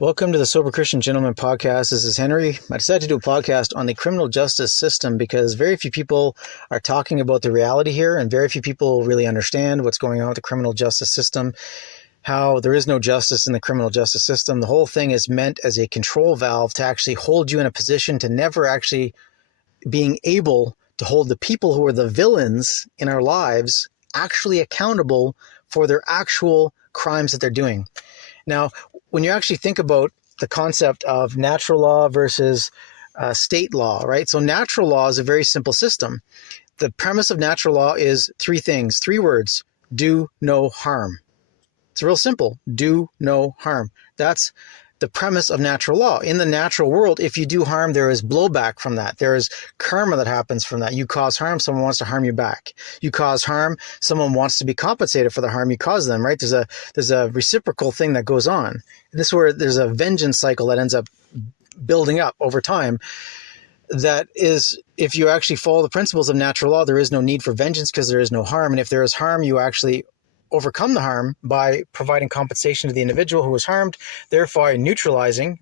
Welcome to the Sober Christian Gentleman podcast. This is Henry. I decided to do a podcast on the criminal justice system because very few people are talking about the reality here, and very few people really understand what's going on with the criminal justice system, how there is no justice in the criminal justice system. The whole thing is meant as a control valve to actually hold you in a position to never actually being able to hold the people who are the villains in our lives actually accountable for their actual crimes that they're doing. Now, when you actually think about the concept of natural law versus state law, right? So natural law is a very simple system. The premise of natural law is three things, three words: do no harm. It's real simple. Do no harm. That's the premise of natural law. In the natural world, if you do harm, there is blowback from that. There is karma that happens from that. You cause harm, someone wants to harm you back. You cause harm, someone wants to be compensated for the harm you cause them, right? There's a reciprocal thing that goes on. This is where there's a vengeance cycle that ends up building up over time. That is, if you actually follow the principles of natural law, there is no need for vengeance because there is no harm. And if there is harm, you actually overcome the harm by providing compensation to the individual who was harmed, therefore you're neutralizing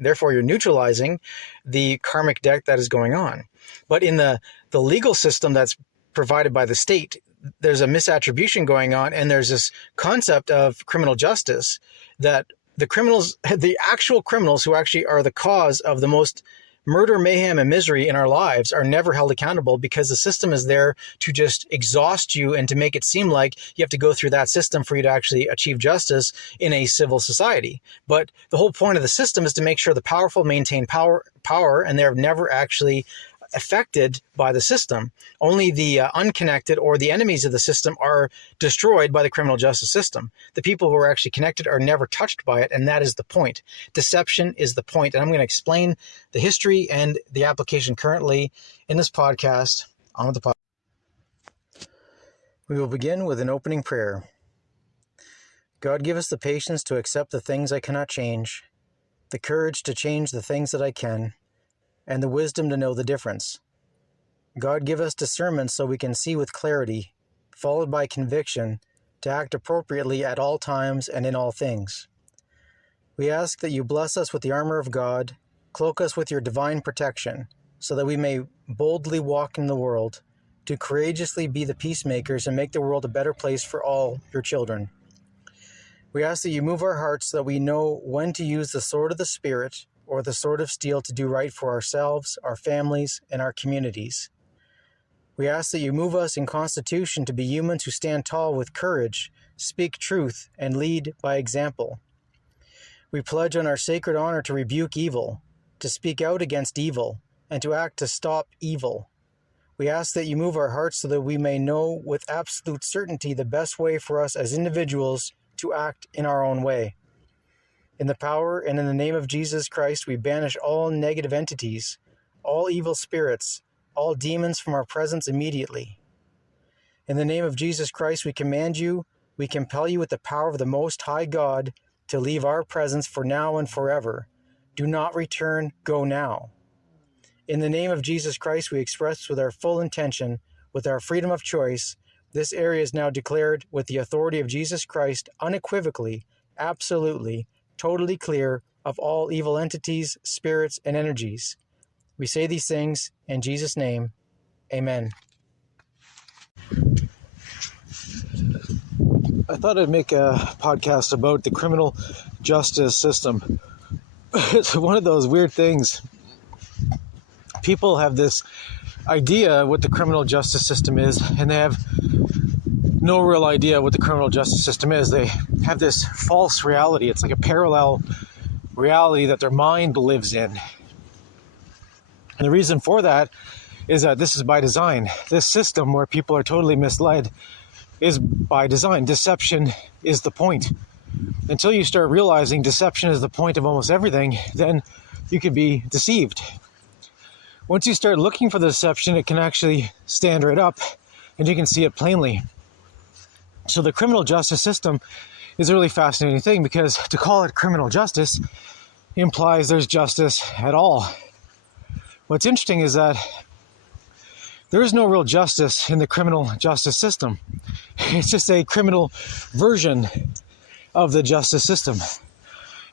the karmic debt that is going on. But in the legal system that's provided by the state, there's a misattribution going on, and there's this concept of criminal justice that the actual criminals who actually are the cause of the most murder, mayhem, and misery in our lives are never held accountable because the system is there to just exhaust you and to make it seem like you have to go through that system for you to actually achieve justice in a civil society. But the whole point of the system is to make sure the powerful maintain power, and they're never actually affected by the system. Only the unconnected or the enemies of the system are destroyed by the criminal justice system. The people who are actually connected are never touched by it, and that is the point. Deception is the point, and I'm going to explain the history and the application currently in this podcast. On with the podcast. We will begin with an opening prayer. God, give us the patience to accept the things I cannot change, the courage to change the things that I can, and the wisdom to know the difference. God, give us discernment so we can see with clarity, followed by conviction, to act appropriately at all times and in all things. We ask that you bless us with the armor of God, cloak us with your divine protection, so that we may boldly walk in the world, to courageously be the peacemakers and make the world a better place for all your children. We ask that you move our hearts so that we know when to use the sword of the Spirit or the sword of steel to do right for ourselves, our families, and our communities. We ask that you move us in constitution to be humans who stand tall with courage, speak truth, and lead by example. We pledge on our sacred honor to rebuke evil, to speak out against evil, and to act to stop evil. We ask that you move our hearts so that we may know with absolute certainty the best way for us as individuals to act in our own way. In the power and in the name of Jesus Christ, we banish all negative entities, all evil spirits, all demons from our presence immediately. In the name of Jesus Christ, we command you, we compel you with the power of the Most High God to leave our presence for now and forever. Do not return, go now. In the name of Jesus Christ, we express with our full intention, with our freedom of choice, this area is now declared with the authority of Jesus Christ unequivocally, absolutely, totally clear of all evil entities, spirits, and energies. We say these things in Jesus' name. Amen. I thought I'd make a podcast about the criminal justice system. It's one of those weird things. People have this idea what the criminal justice system is, and they have no real idea what the criminal justice system is. They have this false reality. It's like a parallel reality that their mind lives in. And the reason for that is that this is by design. This system where people are totally misled is by design. Deception is the point. Until you start realizing deception is the point of almost everything, then you can be deceived. Once you start looking for the deception, it can actually stand right up and you can see it plainly. So the criminal justice system is a really fascinating thing, because to call it criminal justice implies there's justice at all. What's interesting is that there is no real justice in the criminal justice system. It's just a criminal version of the justice system.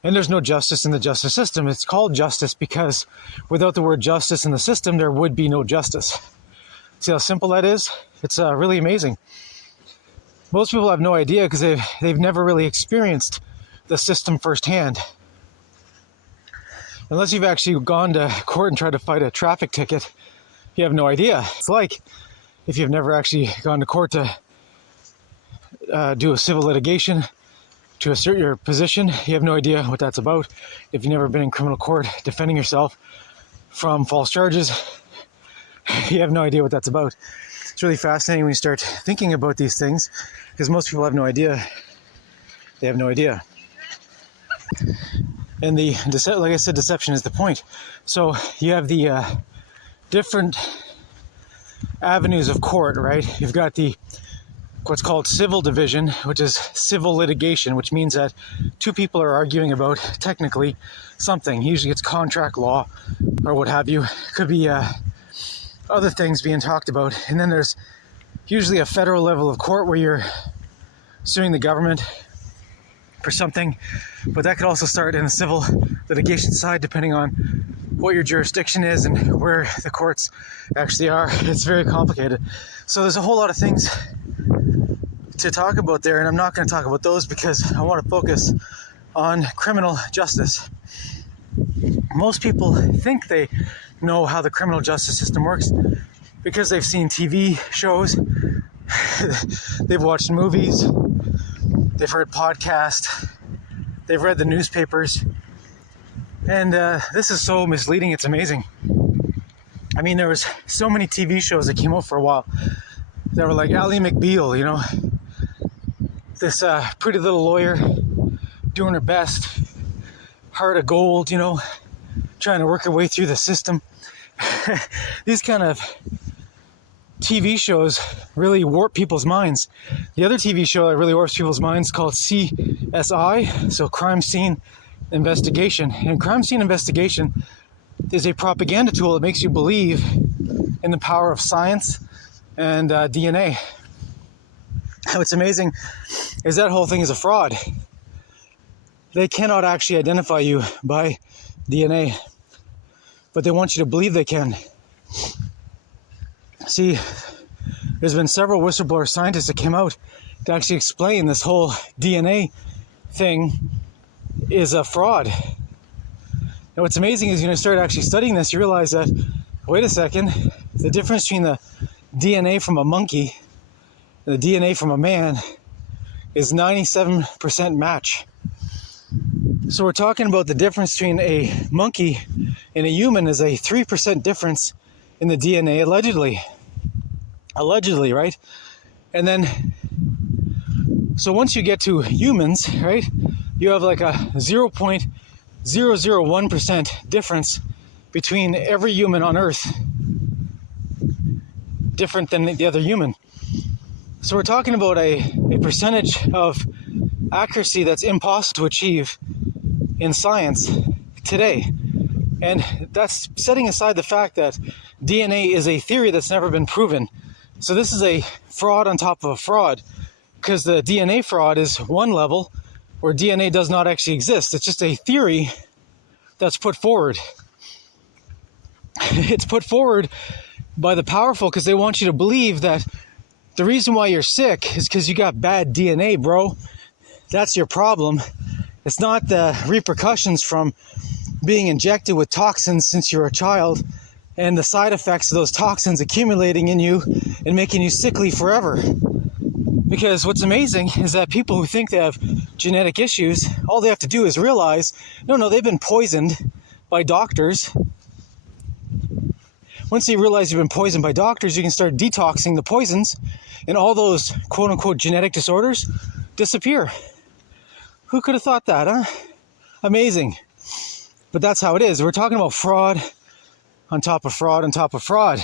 And there's no justice in the justice system. It's called justice because without the word justice in the system, there would be no justice. See how simple that is? It's really amazing. Most people have no idea because they've never really experienced the system firsthand. Unless you've actually gone to court and tried to fight a traffic ticket, you have no idea. It's like if you've never actually gone to court to do a civil litigation to assert your position, you have no idea what that's about. If you've never been in criminal court defending yourself from false charges, you have no idea what that's about. It's really fascinating when you start thinking about these things, because most people have no idea. They have no idea. And like I said, deception is the point. So you have the different avenues of court, right? You've got the what's called civil division, which is civil litigation, which means that two people are arguing about technically something. Usually it's contract law or what have you. It could be other things being talked about. And then there's usually a federal level of court where you're suing the government for something, but that could also start in the civil litigation side depending on what your jurisdiction is and where the courts actually are. It's very complicated. So there's a whole lot of things to talk about there, and I'm not going to talk about those because I want to focus on criminal justice. Most people think they know how the criminal justice system works because they've seen TV shows, they've watched movies, they've heard podcasts, they've read the newspapers, and this is so misleading, it's amazing. I mean, there was so many TV shows that came out for a while that were like Ally McBeal, you know, this pretty little lawyer doing her best, heart of gold, you know, trying to work her way through the system. These kind of TV shows really warp people's minds. The other TV show that really warps people's minds is called CSI, so Crime Scene Investigation. And Crime Scene Investigation is a propaganda tool that makes you believe in the power of science and DNA. What's amazing is that whole thing is a fraud. They cannot actually identify you by DNA, but they want you to believe they can. See, there's been several whistleblower scientists that came out to actually explain this whole DNA thing is a fraud. And what's amazing is when you start actually studying this, you realize that, wait a second, the difference between the DNA from a monkey and the DNA from a man is 97% match. So we're talking about the difference between a monkey and a human is a 3% difference in the DNA, allegedly, right? And then, so once you get to humans, right, you have like a 0.001% difference between every human on Earth, different than the other human. So we're talking about a percentage of accuracy that's impossible to achieve in science today. And that's setting aside the fact that DNA is a theory that's never been proven. So this is a fraud on top of a fraud, because the DNA fraud is one level where DNA does not actually exist. It's just a theory that's put forward. It's put forward by the powerful because they want you to believe that the reason why you're sick is because you got bad DNA, bro. That's your problem. It's not the repercussions from being injected with toxins since you're a child and the side effects of those toxins accumulating in you and making you sickly forever. Because what's amazing is that people who think they have genetic issues, all they have to do is realize, no, they've been poisoned by doctors. Once you realize you've been poisoned by doctors, you can start detoxing the poisons, and all those quote-unquote genetic disorders disappear. Who could have thought that, huh? Amazing. But that's how it is. We're talking about fraud on top of fraud on top of fraud.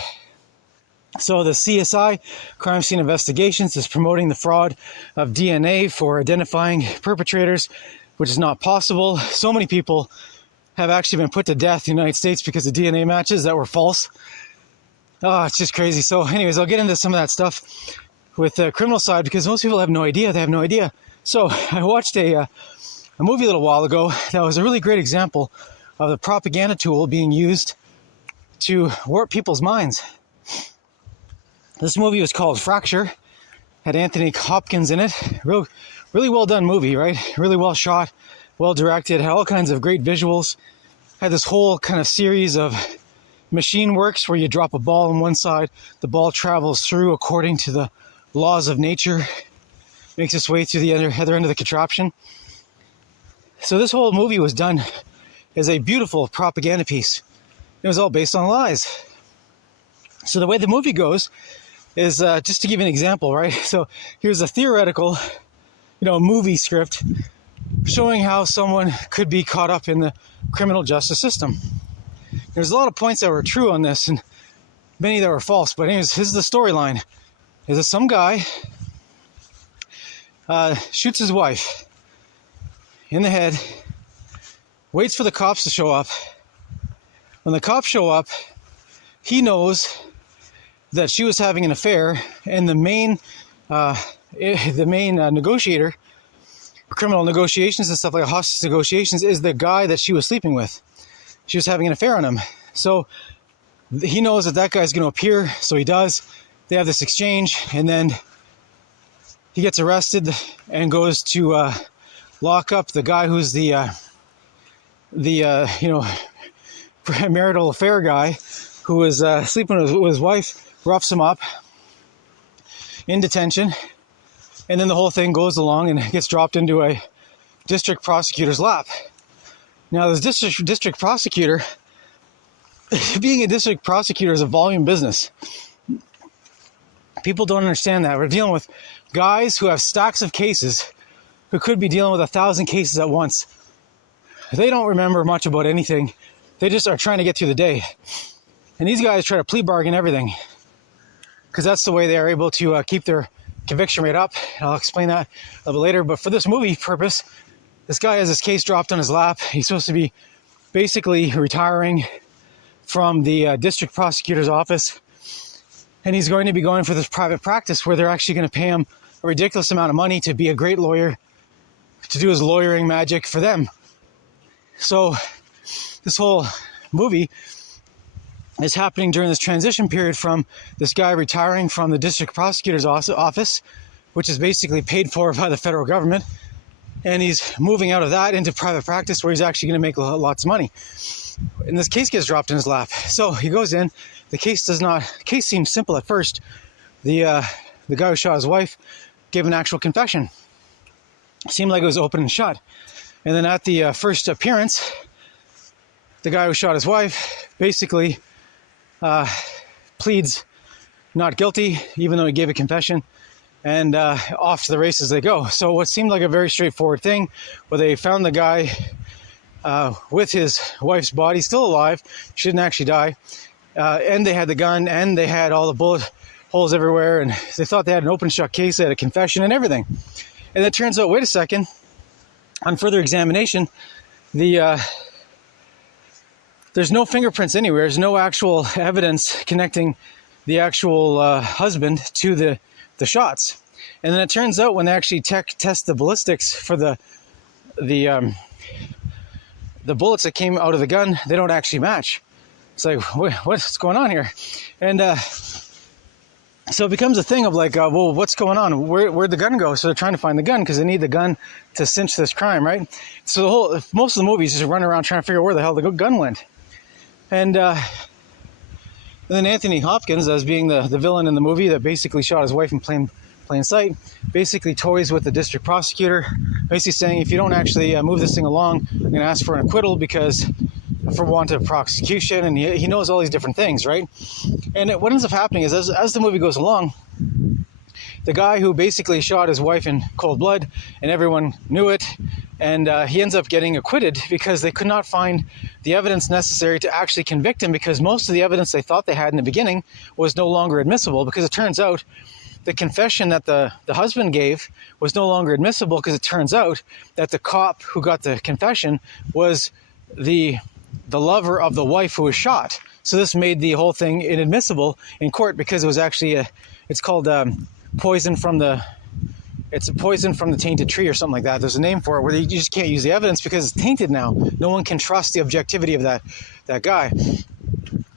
So the CSI, Crime Scene Investigations, is promoting the fraud of DNA for identifying perpetrators, which is not possible. So many people have actually been put to death in the United States because of DNA matches that were false. Oh, it's just crazy. So anyways, I'll get into some of that stuff with the criminal side because most people have no idea. They have no idea. So I watched a movie a little while ago that was a really great example of the propaganda tool being used to warp people's minds. This movie was called Fracture, had Anthony Hopkins in it. Really well done movie, right? Really well shot, well directed, had all kinds of great visuals. Had this whole kind of series of machine works where you drop a ball on one side, the ball travels through according to the laws of nature, makes its way through the other end of the contraption. So this whole movie was done as a beautiful propaganda piece. It was all based on lies. So the way the movie goes is, just to give you an example, right? So here's a theoretical, movie script showing how someone could be caught up in the criminal justice system. There's a lot of points that were true on this and many that were false. But anyways, here's the storyline. Is that some guy shoots his wife in the head, waits for the cops to show up. When the cops show up, he knows that she was having an affair, and the main negotiator, criminal negotiations and stuff like hostage negotiations, is the guy that she was sleeping with. She was having an affair on him. So he knows that guy's going to appear, so he does. They have this exchange, and then he gets arrested and goes to lock up the guy who's the marital affair guy who was sleeping with his wife, roughs him up in detention, and then the whole thing goes along and gets dropped into a district prosecutor's lap. Now, this district prosecutor, being a district prosecutor is a volume business. People don't understand that. We're dealing with guys who have stacks of cases who could be dealing with 1,000 cases at once. They don't remember much about anything. They just are trying to get through the day. And these guys try to plea bargain everything because that's the way they are able to keep their conviction rate up. And I'll explain that a little bit later. But for this movie purpose, this guy has his case dropped on his lap. He's supposed to be basically retiring from the district prosecutor's office. And he's going to be going for this private practice where they're actually going to pay him a ridiculous amount of money to be a great lawyer, to do his lawyering magic for them. So this whole movie is happening during this transition period from this guy retiring from the district prosecutor's office, which is basically paid for by the federal government. And he's moving out of that into private practice where he's actually going to make lots of money. And this case gets dropped in his lap. So he goes in. The case seems simple at first. The guy who shot his wife gave an actual confession. It seemed like it was open and shut. And then at the first appearance, the guy who shot his wife basically pleads not guilty, even though he gave a confession, and off to the races they go. So what seemed like a very straightforward thing, where they found the guy with his wife's body still alive, she didn't actually die, and they had the gun, and they had all the bullet holes everywhere, and they thought they had an open shut case, they had a confession and everything. And it turns out, wait a second, on further examination, there's no fingerprints anywhere. There's no actual evidence connecting the actual husband to the shots. And then it turns out when they actually test the ballistics for the bullets that came out of the gun, they don't actually match. It's like, what's going on here? And So it becomes a thing of like, well, what's going on? Where'd the gun go? So they're trying to find the gun because they need the gun to cinch this crime, right? So most of the movies just run around trying to figure out where the hell the gun went. And then Anthony Hopkins, as being the villain in the movie that basically shot his wife in plain sight, basically toys with the district prosecutor, basically saying, if you don't actually move this thing along, I'm going to ask for an acquittal because for want of prosecution, and he knows all these different things, right? And what ends up happening is as the movie goes along, the guy who basically shot his wife in cold blood, and everyone knew it, and he ends up getting acquitted because they could not find the evidence necessary to actually convict him, because most of the evidence they thought they had in the beginning was no longer admissible, because it turns out the confession that the husband gave was no longer admissible, because it turns out that the cop who got the confession was the lover of the wife who was shot. So this made the whole thing inadmissible in court, because it was actually it's called poison from the tainted tree or something like that. There's a name for it, where you just can't use the evidence because it's tainted now. No one can trust the objectivity of that guy.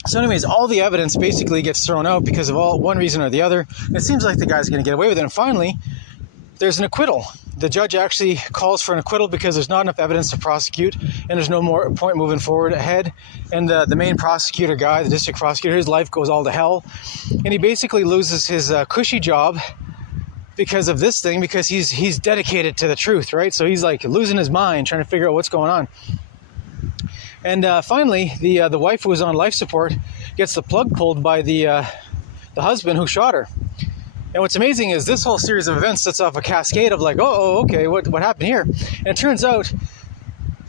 So anyways, all the evidence basically gets thrown out because of one reason or the other. And it seems like the guy's going to get away with it. And finally, there's an acquittal. The judge actually calls for an acquittal because there's not enough evidence to prosecute, and there's no more point moving forward ahead. And the main prosecutor guy, the district prosecutor, his life goes all to hell. And he basically loses his cushy job because of this thing, because he's dedicated to the truth, right? So he's like losing his mind trying to figure out what's going on. And finally, the wife who was on life support gets the plug pulled by the husband who shot her. And what's amazing is this whole series of events sets off a cascade of like, okay, what happened here? And it turns out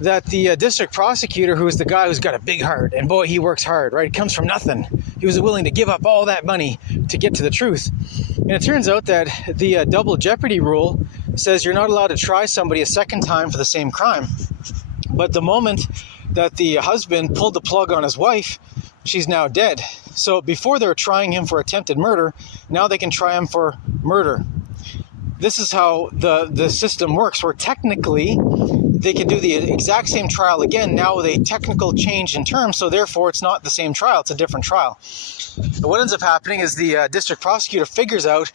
that the district prosecutor, who is the guy who's got a big heart, and boy, he works hard, right? It comes from nothing. He was willing to give up all that money to get to the truth. And it turns out that the double jeopardy rule says you're not allowed to try somebody a second time for the same crime. But the moment that the husband pulled the plug on his wife, she's now dead. So before they were trying him for attempted murder, now they can try him for murder. This is how the system works, where technically they can do the exact same trial again, now with a technical change in terms, so therefore it's not the same trial, it's a different trial. But what ends up happening is the district prosecutor figures out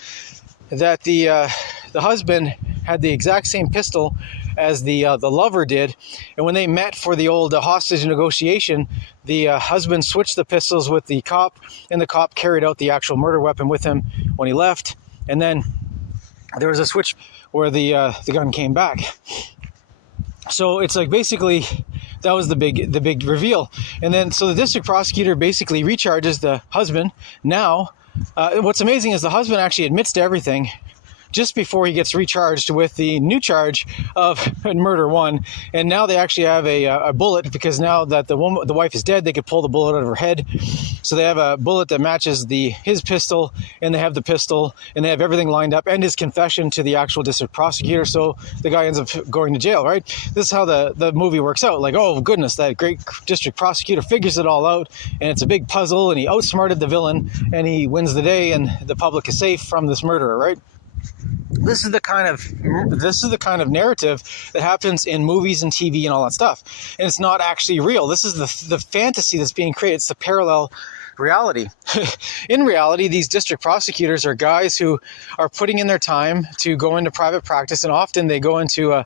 that the husband had the exact same pistol as the lover did, and when they met for the old hostage negotiation, the husband switched the pistols with the cop, and the cop carried out the actual murder weapon with him when he left. And then there was a switch where the gun came back. So it's like basically that was the big reveal. And then so the district prosecutor basically recharges the husband. Now, what's amazing is the husband actually admits to everything just before he gets recharged with the new charge of murder one. And now they actually have a bullet, because now that the wife is dead, they could pull the bullet out of her head. So they have a bullet that matches his pistol, and they have the pistol, and they have everything lined up, and his confession to the actual district prosecutor. So the guy ends up going to jail, right? This is how the movie works out. Like, oh goodness, that great district prosecutor figures it all out, and it's a big puzzle, and he outsmarted the villain, and he wins the day, and the public is safe from this murderer, right? This is the kind of narrative that happens in movies and TV and all that stuff. And it's not actually real. This is the fantasy that's being created. It's the parallel reality. In reality, these district prosecutors are guys who are putting in their time to go into private practice, and often they go into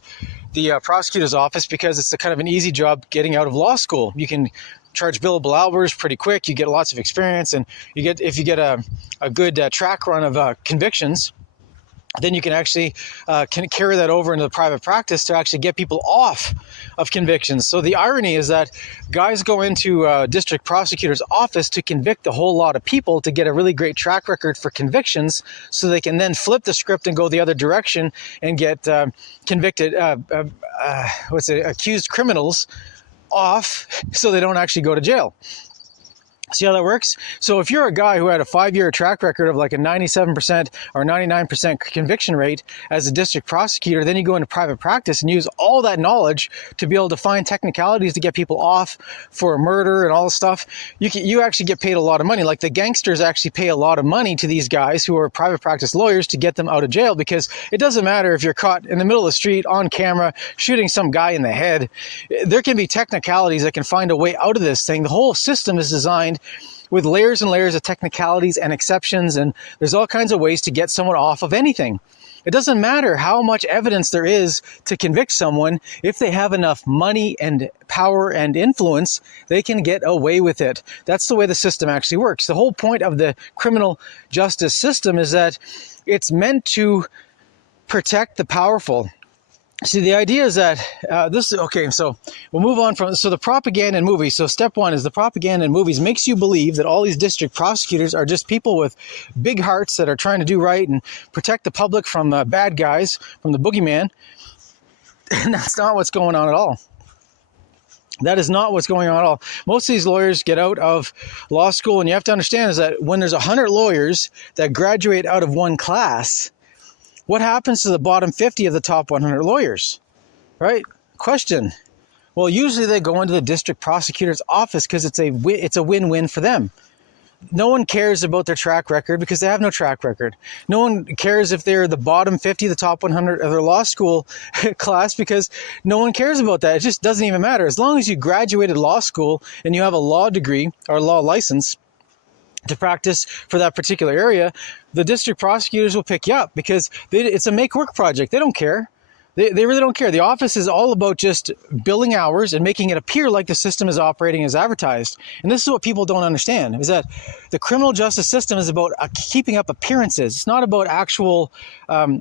the prosecutor's office because it's a kind of an easy job getting out of law school. You can charge billable hours pretty quick. You get lots of experience, and if you get a good track run of convictions, then you can actually can carry that over into the private practice to actually get people off of convictions. So the irony is that guys go into a district prosecutor's office to convict a whole lot of people to get a really great track record for convictions, so they can then flip the script and go the other direction and get accused criminals off so they don't actually go to jail. See how that works? So if you're a guy who had a 5-year track record of like a 97% or 99% conviction rate as a district prosecutor, then you go into private practice and use all that knowledge to be able to find technicalities to get people off for murder and all this stuff. You actually get paid a lot of money. Like the gangsters actually pay a lot of money to these guys who are private practice lawyers to get them out of jail, because it doesn't matter if you're caught in the middle of the street on camera shooting some guy in the head. There can be technicalities that can find a way out of this thing. The whole system is designed with layers and layers of technicalities and exceptions, and there's all kinds of ways to get someone off of anything. It doesn't matter how much evidence there is to convict someone. If they have enough money and power and influence, they can get away with it. That's the way the system actually works. The whole point of the criminal justice system is that it's meant to protect the powerful. See, the idea is that so we'll move on from, the propaganda in movies. So step one is the propaganda in movies makes you believe that all these district prosecutors are just people with big hearts that are trying to do right and protect the public from bad guys, from the boogeyman. And that's not what's going on at all. That is not what's going on at all. Most of these lawyers get out of law school, and you have to understand is that when there's 100 lawyers that graduate out of one class, what happens to the bottom 50 of the top 100 lawyers, right? Question. Well, usually they go into the district prosecutor's office because it's a win-win for them. No one cares about their track record because they have no track record. No one cares if they're the bottom 50, the top 100 of their law school class, because no one cares about that. It just doesn't even matter. As long as you graduated law school and you have a law degree or law license to practice for that particular area, the district prosecutors will pick you up because it's a make-work project. They don't care. They really don't care. The office is all about just billing hours and making it appear like the system is operating as advertised. And this is what people don't understand, is that the criminal justice system is about keeping up appearances. It's not about actual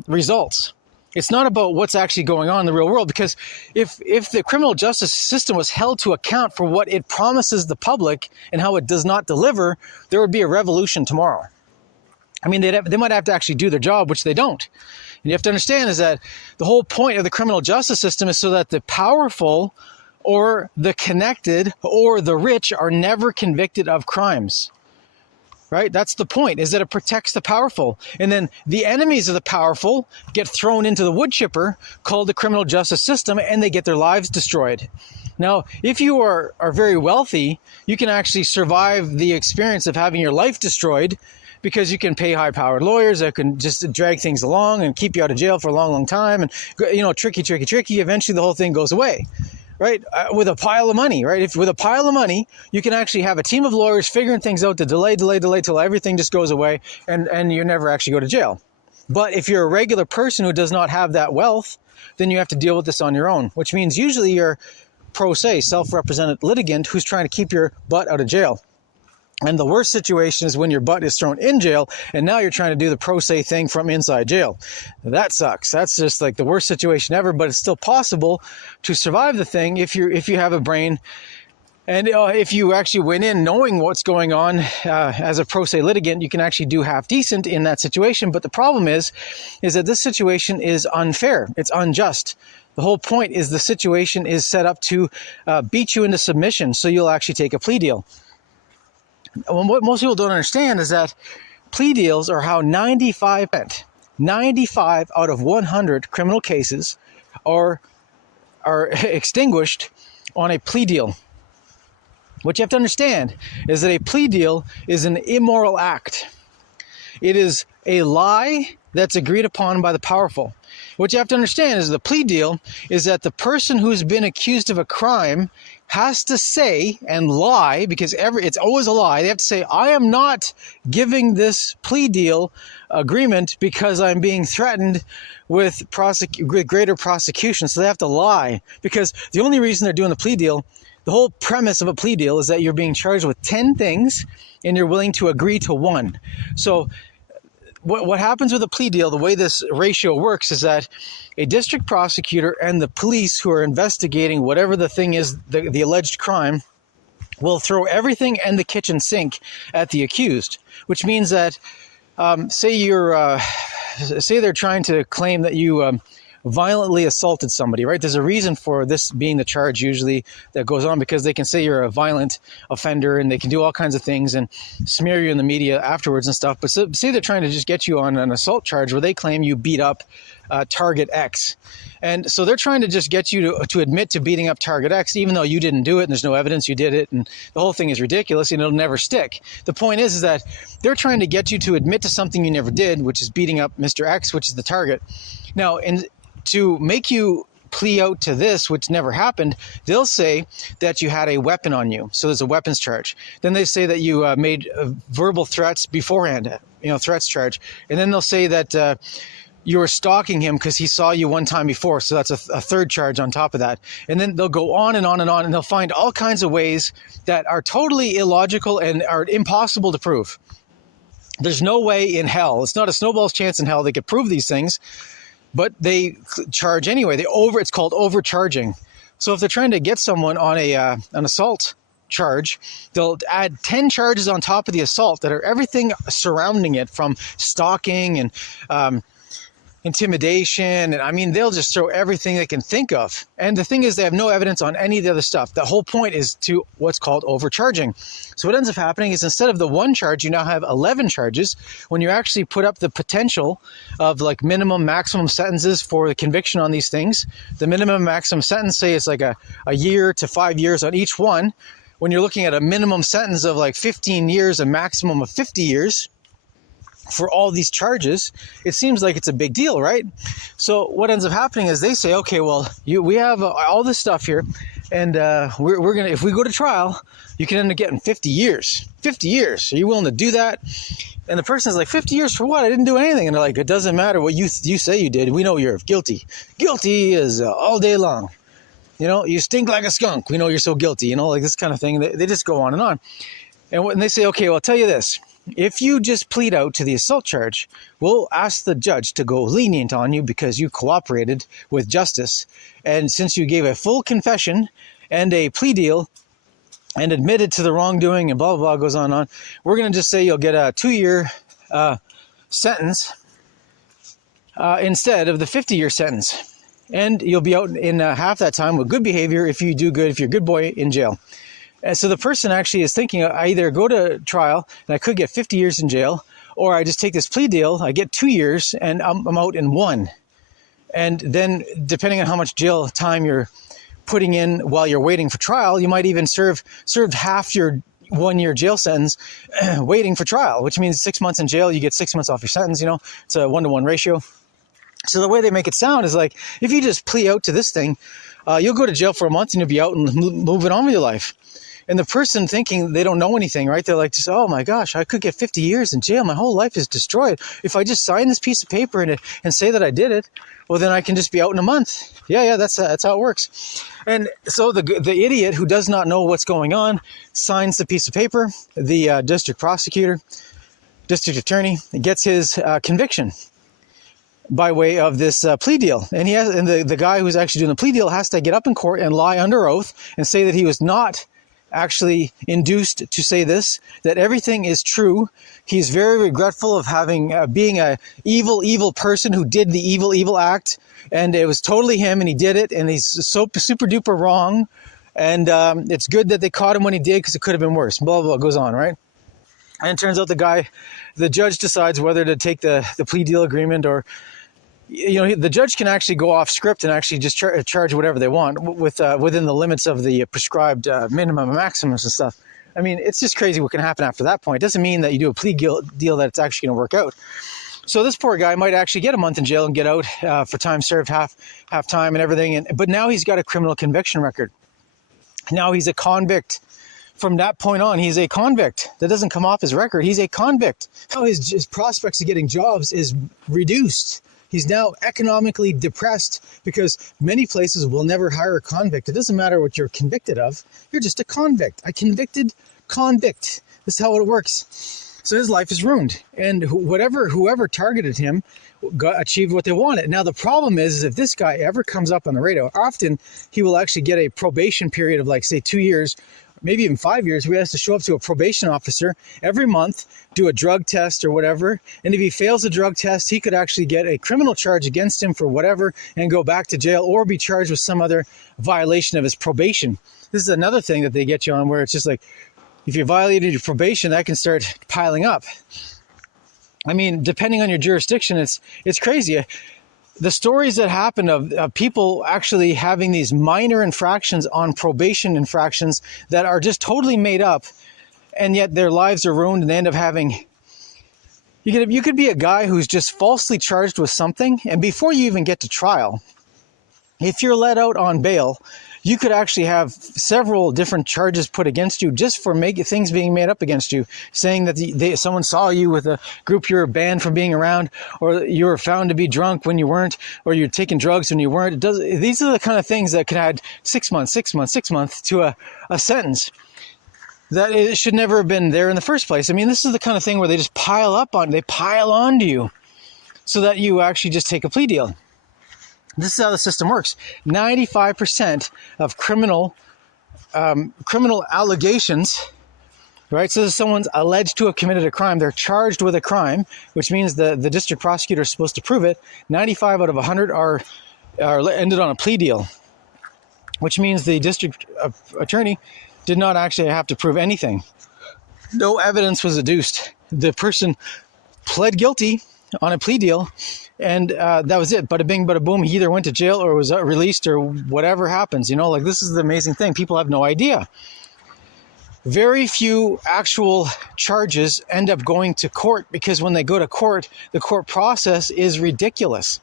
results. It's not about what's actually going on in the real world, because if the criminal justice system was held to account for what it promises the public and how it does not deliver, there would be a revolution tomorrow. I mean, they might have to actually do their job, which they don't. And you have to understand is that the whole point of the criminal justice system is so that the powerful or the connected or the rich are never convicted of crimes. Right? That's the point, is that it protects the powerful. And then the enemies of the powerful get thrown into the wood chipper called the criminal justice system, and they get their lives destroyed. Now, if you are very wealthy, you can actually survive the experience of having your life destroyed because you can pay high-powered lawyers that can just drag things along and keep you out of jail for a long, long time. And, tricky. Eventually, the whole thing goes away. Right? With a pile of money, right? With a pile of money, you can actually have a team of lawyers figuring things out to delay till everything just goes away and you never actually go to jail. But if you're a regular person who does not have that wealth, then you have to deal with this on your own, which means usually you're ProSe, self-represented litigant, who's trying to keep your butt out of jail. And the worst situation is when your butt is thrown in jail and now you're trying to do the ProSe thing from inside jail. That sucks. That's just like the worst situation ever, but it's still possible to survive the thing if you have a brain. And if you actually went in knowing what's going on as a ProSe litigant, you can actually do half decent in that situation. But the problem is that this situation is unfair. It's unjust. The whole point is the situation is set up to beat you into submission, so you'll actually take a plea deal. What most people don't understand is that plea deals are how 95 out of 100 criminal cases are extinguished on a plea deal. What you have to understand is that a plea deal is an immoral act. It is a lie that's agreed upon by the powerful. What you have to understand is the plea deal is that the person who's been accused of a crime has to say and lie, because it's always a lie. They have to say, I am not giving this plea deal agreement because I'm being threatened with greater prosecution. So they have to lie, because the only reason they're doing the plea deal, the whole premise of a plea deal is that you're being charged with 10 things and you're willing to agree to one. So what happens with a plea deal, the way this ratio works, is that a district prosecutor and the police who are investigating whatever the thing is, the alleged crime, will throw everything and the kitchen sink at the accused, which means that say they're trying to claim that you violently assaulted somebody, right? There's a reason for this being the charge usually that goes on, because they can say you're a violent offender and they can do all kinds of things and smear you in the media afterwards and stuff. But say they're trying to just get you on an assault charge where they claim you beat up target X. And so they're trying to just get you to admit to beating up target X, even though you didn't do it and there's no evidence you did it. And the whole thing is ridiculous and it'll never stick. The point is that they're trying to get you to admit to something you never did, which is beating up Mr. X, which is the target. Now, to make you plea out to this, which never happened, they'll say that you had a weapon on you. So there's a weapons charge. Then they say that you made verbal threats beforehand, threats charge. And then they'll say that you were stalking him because he saw you one time before. So that's a third charge on top of that. And then they'll go on and on and on, and they'll find all kinds of ways that are totally illogical and are impossible to prove. There's no way in hell, it's not a snowball's chance in hell they could prove these things, but they charge anyway. It's called overcharging. So if they're trying to get someone on an assault charge, they'll add 10 charges on top of the assault that are everything surrounding it, from stalking and intimidation, and they'll just throw everything they can think of. And the thing is, they have no evidence on any of the other stuff. The whole point is to what's called overcharging. So what ends up happening is, instead of the one charge, you now have 11 charges. When you actually put up the potential of like minimum maximum sentences for the conviction on these things, the minimum maximum sentence, say it's like a year to 5 years on each one. When you're looking at a minimum sentence of like 15 years, a maximum of 50 years, for all these charges, it seems like it's a big deal, right? So what ends up happening is they say, okay, well, we have all this stuff here, and we're gonna, if we go to trial, you can end up getting 50 years. 50 years. Are you willing to do that? And the person's like, 50 years for what? I didn't do anything. And they're like, it doesn't matter what you say you did. We know you're guilty. Guilty is all day long. You stink like a skunk. We know you're so guilty. Like this kind of thing. They just go on and on. And when they say, okay, well, I'll tell you this. If you just plead out to the assault charge, we'll ask the judge to go lenient on you because you cooperated with justice. And since you gave a full confession and a plea deal and admitted to the wrongdoing and blah, blah, blah, goes on and on, we're going to just say you'll get a 2-year sentence instead of the 50-year sentence. And you'll be out in half that time with good behavior if you do good, if you're a good boy, in jail. And so the person actually is thinking, I either go to trial and I could get 50 years in jail, or I just take this plea deal, I get 2 years and I'm out in 1. And then depending on how much jail time you're putting in while you're waiting for trial, you might even serve half your 1-year jail sentence waiting for trial, which means 6 months in jail, you get 6 months off your sentence. It's a 1-to-1 ratio. So the way they make it sound is like, if you just plea out to this thing, you'll go to jail for a month and you'll be out and moving on with your life. And the person thinking they don't know anything, right? They're like, oh my gosh, I could get 50 years in jail. My whole life is destroyed. If I just sign this piece of paper and say that I did it, well, then I can just be out in a month. Yeah, that's how it works. And so the idiot who does not know what's going on signs the piece of paper. The district prosecutor, district attorney, gets his conviction by way of this plea deal. And the guy who's actually doing the plea deal has to get up in court and lie under oath and say that he was not actually induced to say this, that everything is true. He's very regretful of being a evil person who did the evil act, and it was totally him and he did it, and he's so super duper wrong, and it's good that they caught him when he did because it could have been worse. Blah, blah, blah, goes on, right? And it turns out the judge decides whether to take the plea deal agreement, or the judge can actually go off script and actually just charge whatever they want within the limits of the prescribed minimum and maximums and stuff. It's just crazy what can happen after that point. It doesn't mean that you do a plea deal that it's actually going to work out. So this poor guy might actually get a month in jail and get out for time served, half time and everything. But now he's got a criminal conviction record. Now he's a convict. From that point on, he's a convict. That doesn't come off his record. He's a convict. Now his prospects of getting jobs is reduced. He's now economically depressed because many places will never hire a convict. It doesn't matter what you're convicted of. You're just a convict. A convicted convict. This is how it works. So his life is ruined. And whoever targeted him achieved what they wanted. Now the problem is if this guy ever comes up on the radar, often he will actually get a probation period of like, say, 2 years, maybe even 5 years, where he has to show up to a probation officer every month, do a drug test or whatever. And if he fails a drug test, he could actually get a criminal charge against him for whatever and go back to jail, or be charged with some other violation of his probation. This is another thing that they get you on, where it's just like, if you violated your probation, that can start piling up. Depending on your jurisdiction, it's crazy. The stories that happen of people actually having these minor infractions on probation infractions that are just totally made up, and yet their lives are ruined, and they end up having... You could be a guy who's just falsely charged with something, and before you even get to trial, if you're let out on bail, you could actually have several different charges put against you just for things being made up against you, saying that someone saw you with a group you were banned from being around, or you were found to be drunk when you weren't, or you're taking drugs when you weren't. These are the kind of things that could add 6 months to a sentence that it should never have been there in the first place. I mean, this is the kind of thing where they just pile onto you so that you actually just take a plea deal. This is how the system works. 95% of criminal allegations, right? So if someone's alleged to have committed a crime, they're charged with a crime, which means the district prosecutor is supposed to prove it. 95 out of 100 are ended on a plea deal, which means the district attorney did not actually have to prove anything. No evidence was adduced. The person pled guilty on a plea deal, and that was it. Bada bing, bada boom. He either went to jail or was released or whatever happens. Like this is the amazing thing. People have no idea. Very few actual charges end up going to court because when they go to court, the court process is ridiculous.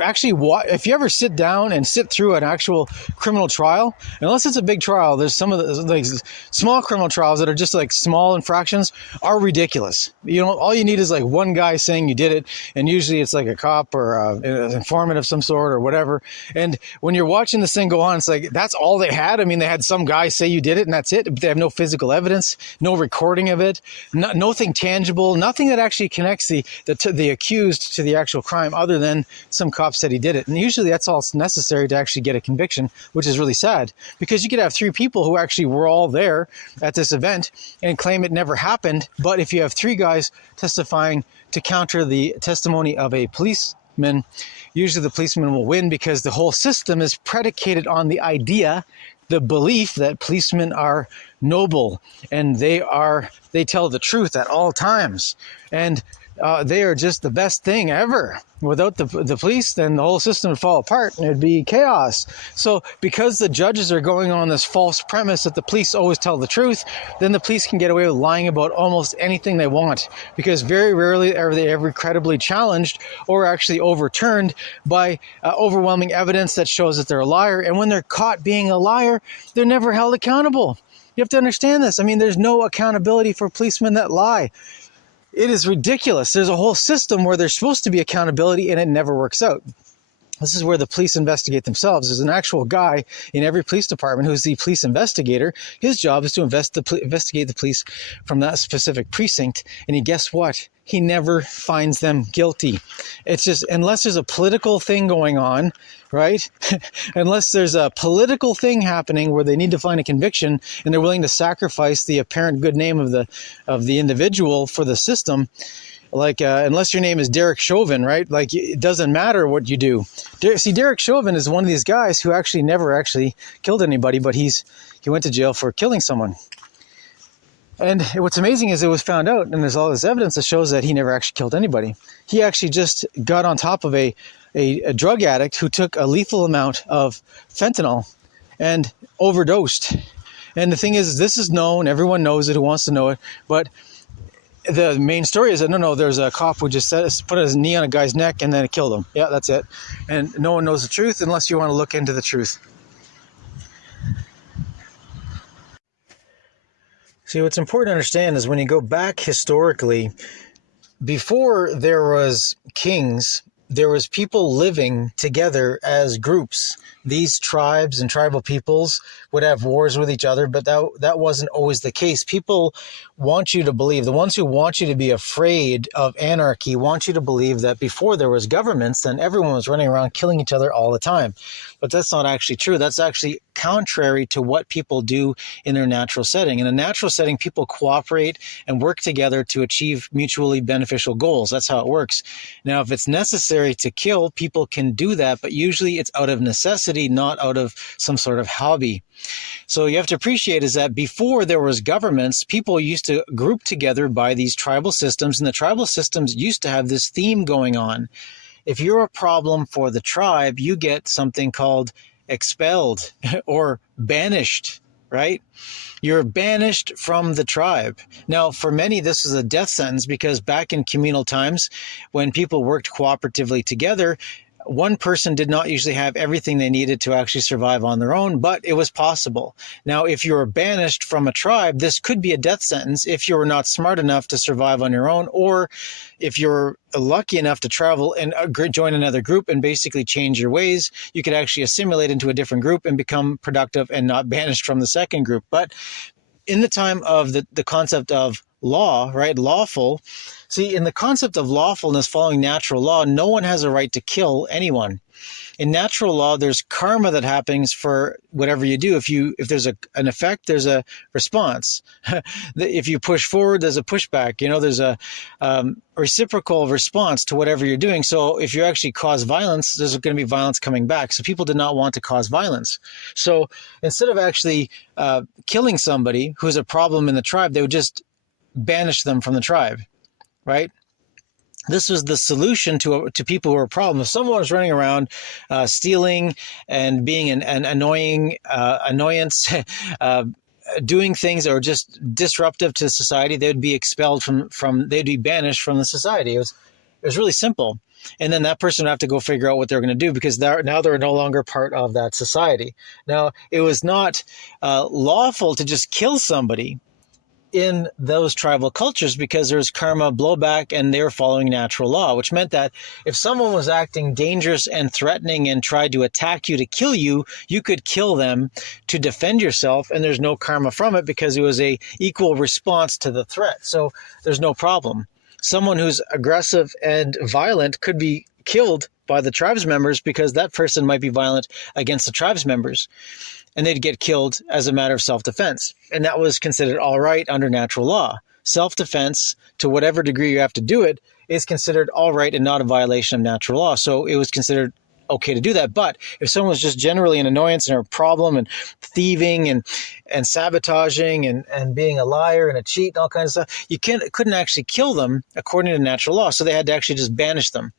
Actually, if you ever sit down and sit through an actual criminal trial, unless it's a big trial, there's some of the small criminal trials that are just like small infractions are ridiculous. All you need is like one guy saying you did it, and usually it's like a cop or an informant of some sort or whatever. And when you're watching this thing go on, it's like that's all they had. I mean, they had some guy say you did it, and that's it. But they have no physical evidence, no recording of it, nothing tangible, nothing that actually connects the accused to the actual crime, other than some cop said he did it. And usually that's all necessary to actually get a conviction, which is really sad because you could have 3 people who actually were all there at this event and claim it never happened. But if you have 3 guys testifying to counter the testimony of a policeman, usually the policeman will win because the whole system is predicated on the idea, the belief that policemen are noble and they tell the truth at all times. And they are just the best thing ever. Without the police, then the whole system would fall apart and it'd be chaos. So because the judges are going on this false premise that the police always tell the truth, then the police can get away with lying about almost anything they want, because very rarely are they ever credibly challenged or actually overturned by overwhelming evidence that shows that they're a liar. And when they're caught being a liar, they're never held accountable. You have to understand this. I mean, there's no accountability for policemen that lie. It is ridiculous. There's a whole system where there's supposed to be accountability and it never works out. This is where the police investigate themselves. There's an actual guy in every police department who's the police investigator. His job is to investigate the police from that specific precinct. And guess what? He never finds them guilty. It's just, unless there's a political thing going on, right? Unless there's a political thing happening where they need to find a conviction and they're willing to sacrifice the apparent good name of the individual for the system. Like, unless your name is Derek Chauvin, right? Like, it doesn't matter what you do. Derek Chauvin is one of these guys who actually never actually killed anybody, but he went to jail for killing someone. And what's amazing is it was found out, and there's all this evidence that shows that he never actually killed anybody. He actually just got on top of a drug addict who took a lethal amount of fentanyl and overdosed. And the thing is, this is known. Everyone knows it who wants to know it. But the main story is that, no, there's a cop who just put his knee on a guy's neck and then it killed him. Yeah, that's it. And no one knows the truth unless you want to look into the truth. See, what's important to understand is when you go back historically, before there was kings, there was people living together as groups. These tribes and tribal peoples would have wars with each other, but that wasn't always the case. People want you to believe, the ones who want you to be afraid of anarchy want you to believe that before there was governments, then everyone was running around killing each other all the time. But that's not actually true. That's actually contrary to what people do in their natural setting. In a natural setting, people cooperate and work together to achieve mutually beneficial goals. That's how it works. Now, if it's necessary to kill, people can do that, but usually it's out of necessity, not out of some sort of hobby. So you have to appreciate is that before there was governments, people used to group together by these tribal systems, and the tribal systems used to have this theme going on. If you're a problem for the tribe, you get something called expelled or banished, right? You're banished from the tribe. Now, for many, this is a death sentence because back in communal times, when people worked cooperatively together, one person did not usually have everything they needed to actually survive on their own, but it was possible. Now, if you were banished from a tribe, this could be a death sentence if you were not smart enough to survive on your own, or if you're lucky enough to travel and join another group and basically change your ways, you could actually assimilate into a different group and become productive and not banished from the second group. But in the time of the concept of law, right, lawful, see, in the concept of lawfulness following natural law, no one has a right to kill anyone. In natural law, there's karma that happens for whatever you do. If there's an effect, there's a response. If you push forward, there's a pushback. There's a reciprocal response to whatever you're doing. So if you actually cause violence, there's going to be violence coming back. So people did not want to cause violence. So instead of actually killing somebody who's a problem in the tribe, they would just banish them from the tribe, right? This was the solution to people who were a problem. If someone was running around stealing and being an annoyance, doing things that were just disruptive to society, they would be expelled they'd be banished from the society. It was really simple. And then that person would have to go figure out what they're going to do, because they're no longer part of that society. Now, it was not lawful to just kill somebody in those tribal cultures, because there's karma blowback and they were following natural law, which meant that if someone was acting dangerous and threatening and tried to attack you to kill you, you could kill them to defend yourself, and there's no karma from it because it was a equal response to the threat. So there's no problem. Someone who's aggressive and violent could be killed by the tribes members because that person might be violent against the tribes members, and they'd get killed as a matter of self-defense. And that was considered all right under natural law. Self-defense, to whatever degree you have to do it, is considered all right and not a violation of natural law. So it was considered okay to do that. But if someone was just generally an annoyance and a problem and thieving and sabotaging and being a liar and a cheat and all kinds of stuff, you couldn't actually kill them according to natural law. So they had to actually just banish them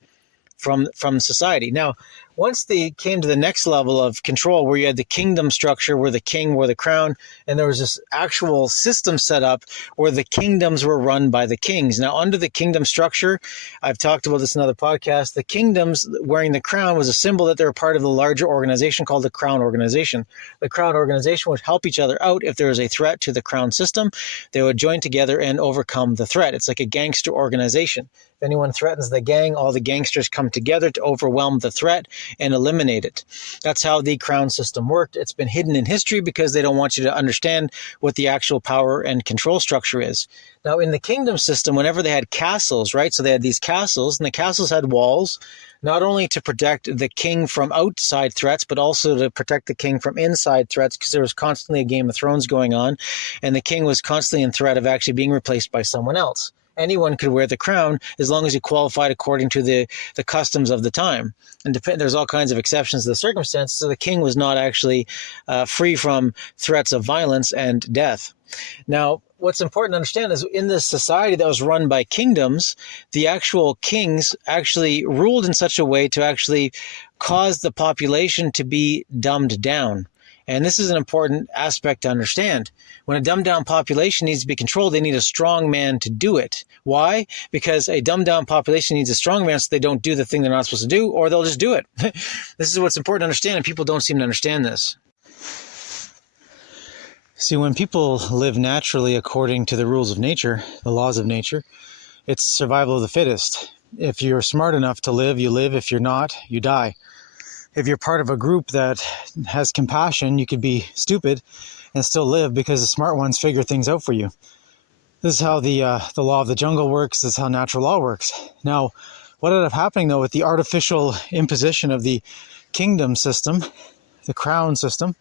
from society. Now, once they came to the next level of control, where you had the kingdom structure, where the king wore the crown, and there was this actual system set up where the kingdoms were run by the kings. Now, under the kingdom structure, I've talked about this in another podcast, the kingdoms wearing the crown was a symbol that they were part of the larger organization called the crown organization. The crown organization would help each other out if there was a threat to the crown system. They would join together and overcome the threat. It's like a gangster organization. If anyone threatens the gang, all the gangsters come together to overwhelm the threat and eliminate it. That's how the crown system worked. It's been hidden in history because they don't want you to understand what the actual power and control structure is. Now, in the kingdom system, whenever they had castles, right? So they had these castles, and the castles had walls, not only to protect the king from outside threats, but also to protect the king from inside threats, because there was constantly a Game of Thrones going on, and the king was constantly in threat of actually being replaced by someone else. Anyone could wear the crown as long as you qualified according to the customs of the time. And there's all kinds of exceptions to the circumstances. So the king was not actually free from threats of violence and death. Now, what's important to understand is in this society that was run by kingdoms, the actual kings actually ruled in such a way to actually cause the population to be dumbed down. And this is an important aspect to understand. When a dumbed-down population needs to be controlled, they need a strong man to do it. Why? Because a dumbed-down population needs a strong man so they don't do the thing they're not supposed to do, or they'll just do it. This is what's important to understand, and people don't seem to understand this. See, when people live naturally according to the rules of nature, the laws of nature, it's survival of the fittest. If you're smart enough to live, you live. If you're not, you die. If you're part of a group that has compassion, you could be stupid and still live because the smart ones figure things out for you. This is how the law of the jungle works. This is how natural law works. Now, what ended up happening, though, with the artificial imposition of the kingdom system, the crown system,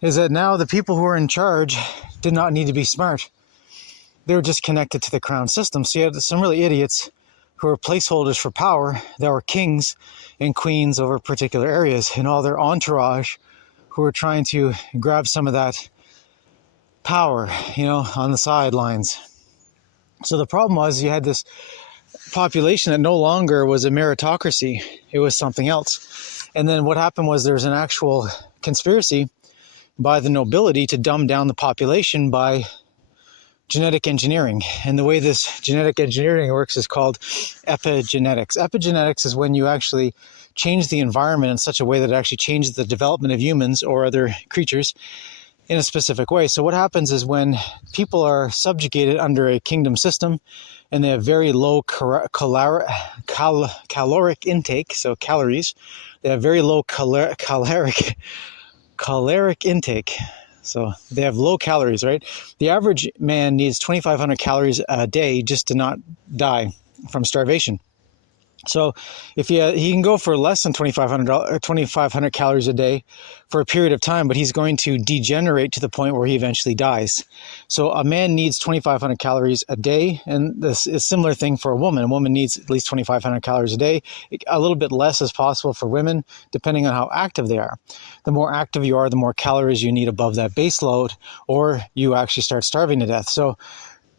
is that now the people who are in charge did not need to be smart. They were just connected to the crown system. So you had some really idiots who were placeholders for power that were kings and queens over particular areas, and all their entourage who were trying to grab some of that power, on the sidelines. So the problem was you had this population that no longer was a meritocracy. It was something else. And then what happened was there was an actual conspiracy by the nobility to dumb down the population by genetic engineering. And the way this genetic engineering works is called epigenetics. Epigenetics is when you actually change the environment in such a way that it actually changes the development of humans or other creatures in a specific way. So what happens is when people are subjugated under a kingdom system and they have very low caloric intake, so calories, they have very low caloric intake. So they have low calories, right? The average man needs 2,500 calories a day just to not die from starvation. So if he can go for less than 2,500 calories a day for a period of time, but he's going to degenerate to the point where he eventually dies. So a man needs 2,500 calories a day, and this is a similar thing for a woman. A woman needs at least 2,500 calories a day. A little bit less is possible for women, depending on how active they are. The more active you are, the more calories you need above that base load, or you actually start starving to death. So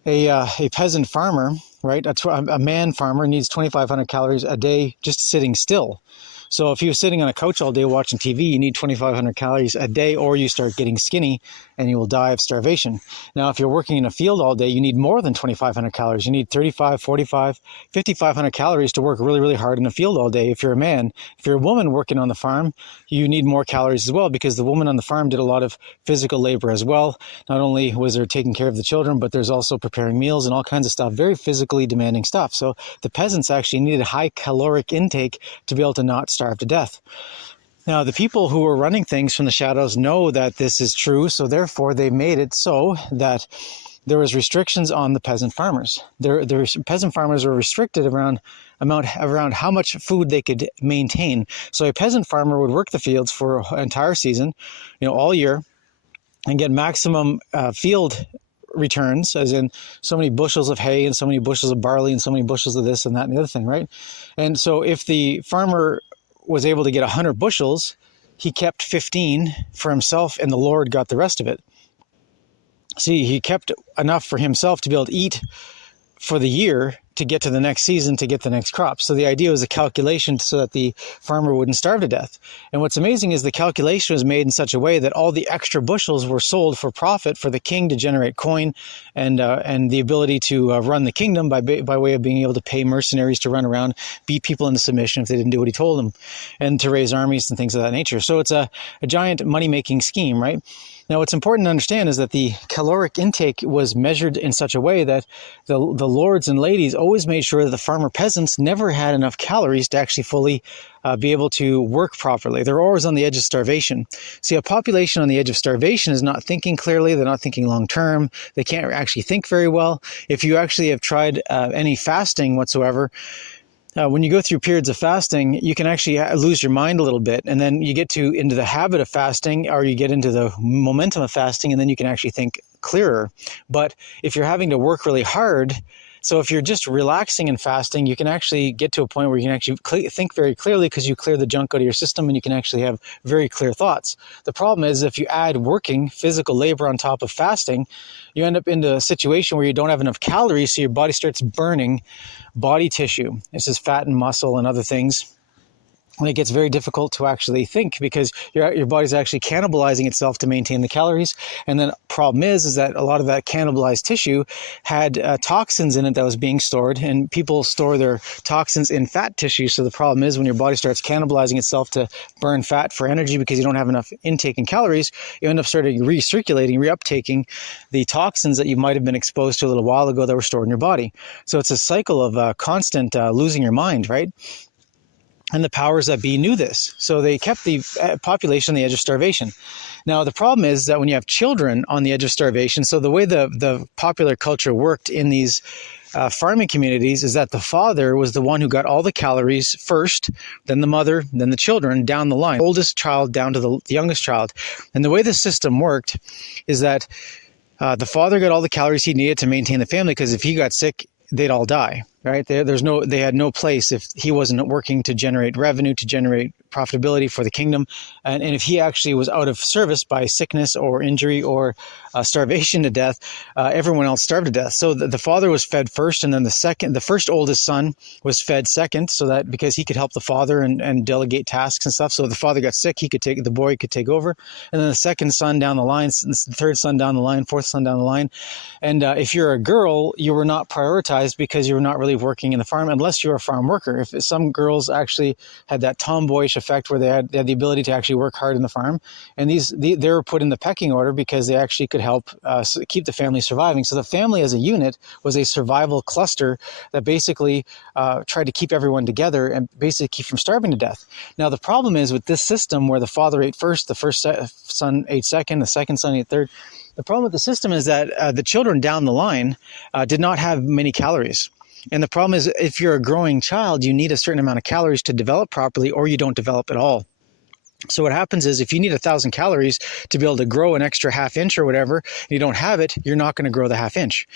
a peasant farmer, right, a man farmer needs 2,500 calories a day just sitting still. So if you're sitting on a couch all day watching TV, you need 2,500 calories a day, or you start getting skinny and you will die of starvation. Now, if you're working in a field all day, you need more than 2,500 calories. You need 35, 45, 5,500 calories to work really, really hard in a field all day if you're a man. If you're a woman working on the farm, you need more calories as well, because the woman on the farm did a lot of physical labor as well. Not only was there taking care of the children, but there's also preparing meals and all kinds of stuff, very physically demanding stuff. So the peasants actually needed high caloric intake to be able to not starve to death. Now, the people who are running things from the shadows know that this is true, so therefore they made it so that there was restrictions on the peasant farmers. The peasant farmers were restricted around how much food they could maintain. So a peasant farmer would work the fields for an entire season, all year, and get maximum field returns, as in so many bushels of hay and so many bushels of barley and so many bushels of this and that and the other thing, right? And so if the farmer was able to get 100 bushels, he kept 15 for himself, and the Lord got the rest of it. See, he kept enough for himself to be able to eat for the year to get to the next season, to get the next crop. So the idea was a calculation so that the farmer wouldn't starve to death. And what's amazing is the calculation was made in such a way that all the extra bushels were sold for profit for the king to generate coin and the ability to run the kingdom by way of being able to pay mercenaries to run around, beat people into submission if they didn't do what he told them, and to raise armies and things of that nature. So it's a giant money-making scheme, right? Now, what's important to understand is that the caloric intake was measured in such a way that the lords and ladies always made sure that the farmer peasants never had enough calories to actually fully be able to work properly. They're always on the edge of starvation. See, a population on the edge of starvation is not thinking clearly. They're not thinking long term. They can't actually think very well. If you actually have tried any fasting whatsoever, when you go through periods of fasting, you can actually lose your mind a little bit, and then you get into the habit of fasting, or you get into the momentum of fasting, and then you can actually think clearer. But if you're having to work really hard, so if you're just relaxing and fasting, you can actually get to a point where you can actually think very clearly, because you clear the junk out of your system and you can actually have very clear thoughts. The problem is, if you add working physical labor on top of fasting, you end up in a situation where you don't have enough calories, so your body starts burning body tissue. This is fat and muscle and other things. And it gets very difficult to actually think, because your body's actually cannibalizing itself to maintain the calories. And then problem is that a lot of that cannibalized tissue had toxins in it that was being stored, and people store their toxins in fat tissue. So the problem is, when your body starts cannibalizing itself to burn fat for energy because you don't have enough intake in calories, you end up starting recirculating, reuptaking the toxins that you might have been exposed to a little while ago that were stored in your body. So it's a cycle of constant losing your mind, right? And the powers that be knew this. So they kept the population on the edge of starvation. Now, the problem is that when you have children on the edge of starvation, so the way the popular culture worked in these farming communities is that the father was the one who got all the calories first, then the mother, then the children, down the line, oldest child down to the youngest child. And the way the system worked is that the father got all the calories he needed to maintain the family, because if he got sick, they'd all die. right? They had no place if he wasn't working to generate revenue, to generate profitability for the kingdom. And if he actually was out of service by sickness or injury or starvation to death, everyone else starved to death. So the father was fed first, and then the first oldest son was fed second, so that because he could help the father and delegate tasks and stuff. So if the father got sick, the boy could take over. And then the second son down the line, the third son down the line, fourth son down the line. And if you're a girl, you were not prioritized because you were not really working in the farm unless you were a farm worker. If some girls actually had that tomboyish effect where they had the ability to actually work hard in the farm, and they were put in the pecking order because they actually could help keep the family surviving. So the family as a unit was a survival cluster that basically tried to keep everyone together and basically keep from starving to death. Now the problem is with this system where the father ate first, the first son ate second, the second son ate third. The problem with the system is that the children down the line did not have many calories. And the problem is if you're a growing child, you need a certain amount of calories to develop properly, or you don't develop at all. So what happens is if you need 1,000 calories to be able to grow an extra half inch or whatever, and you don't have it, you're not going to grow the half inch.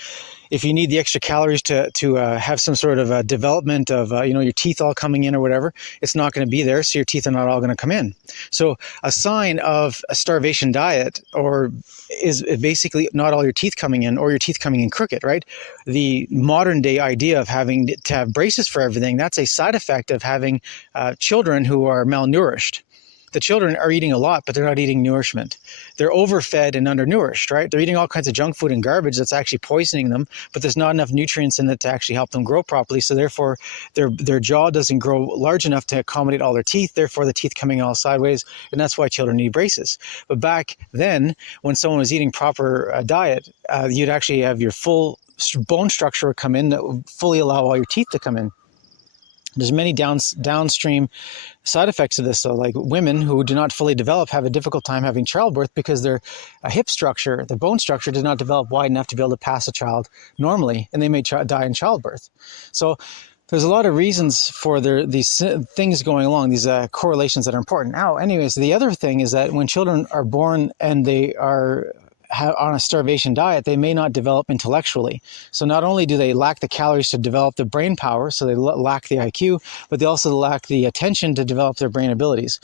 If you need the extra calories to have some sort of a development of, your teeth all coming in or whatever, it's not going to be there. So your teeth are not all going to come in. So a sign of a starvation diet is basically not all your teeth coming in or your teeth coming in crooked, right? The modern day idea of having to have braces for everything, that's a side effect of having children who are malnourished. The children are eating a lot, but they're not eating nourishment. They're overfed and undernourished, right? They're eating all kinds of junk food and garbage that's actually poisoning them, but there's not enough nutrients in it to actually help them grow properly. So therefore, their jaw doesn't grow large enough to accommodate all their teeth. Therefore, the teeth coming all sideways, and that's why children need braces. But back then, when someone was eating proper diet, you'd actually have your full bone structure come in that would fully allow all your teeth to come in. There's many downstream side effects of this. So like women who do not fully develop have a difficult time having childbirth because their hip structure, the bone structure did not develop wide enough to be able to pass a child normally, and they may die in childbirth. So there's a lot of reasons for these things going along, these correlations that are important. Now, anyways, the other thing is that when children are born and they are on a starvation diet, they may not develop intellectually. So not only do they lack the calories to develop the brain power, so they lack the IQ, but they also lack the attention to develop their brain abilities.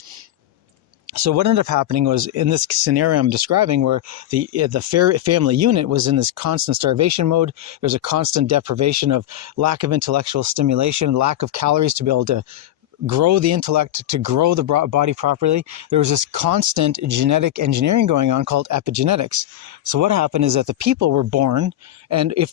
So what ended up happening was in this scenario I'm describing where the family unit was in this constant starvation mode, there's a constant deprivation of lack of intellectual stimulation, lack of calories to be able to grow the intellect, to grow the body properly. There was this constant genetic engineering going on called epigenetics. So what happened is that the people were born, and if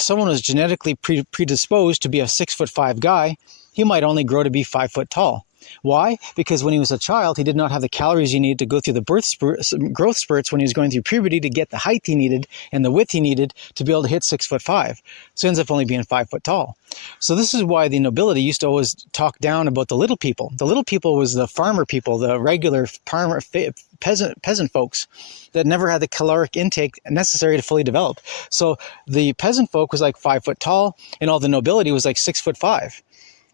someone was genetically predisposed to be a 6'5" guy, he might only grow to be 5 foot tall. Why? Because when he was a child, he did not have the calories he needed to go through the growth spurts when he was going through puberty to get the height he needed and the width he needed to be able to hit 6'5". So he ends up only being 5 foot tall. So this is why the nobility used to always talk down about the little people. The little people was the farmer people, the regular farmer peasant folks that never had the caloric intake necessary to fully develop. So the peasant folk was like 5 foot tall, and all the nobility was like 6'5".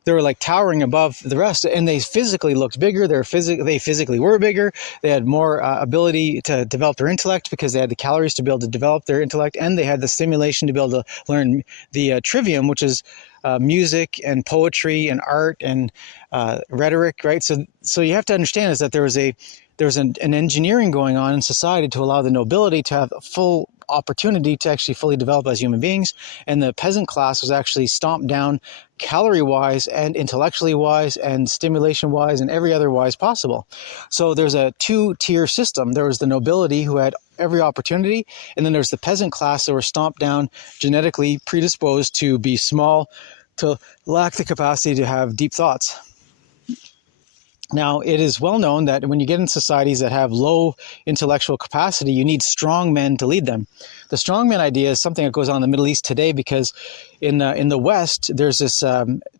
They were like towering above the rest, and they physically looked bigger. They physically were bigger. They had more ability to develop their intellect because they had the calories to be able to develop their intellect, and they had the stimulation to be able to learn the trivium, which is music and poetry and art and rhetoric, right? So you have to understand is that there was an engineering going on in society to allow the nobility to have a full opportunity to actually fully develop as human beings, and the peasant class was actually stomped down calorie-wise and intellectually-wise and stimulation-wise and every other wise possible. So there's a two-tier system. There was the nobility who had every opportunity, and then there's the peasant class that were stomped down, genetically predisposed to be small, to lack the capacity to have deep thoughts. Now, it is well known that when you get in societies that have low intellectual capacity, you need strong men to lead them. The strongman idea is something that goes on in the Middle East today because in the West, there's this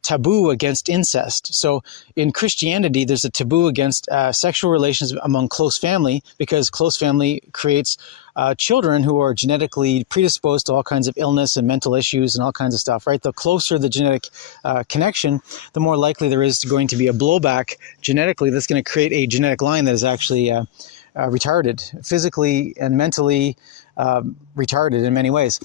taboo against incest. So in Christianity, there's a taboo against sexual relations among close family because close family creates children who are genetically predisposed to all kinds of illness and mental issues and all kinds of stuff, right? The closer the genetic connection, the more likely there is going to be a blowback genetically that's going to create a genetic line that is actually retarded, physically and mentally retarded in many ways.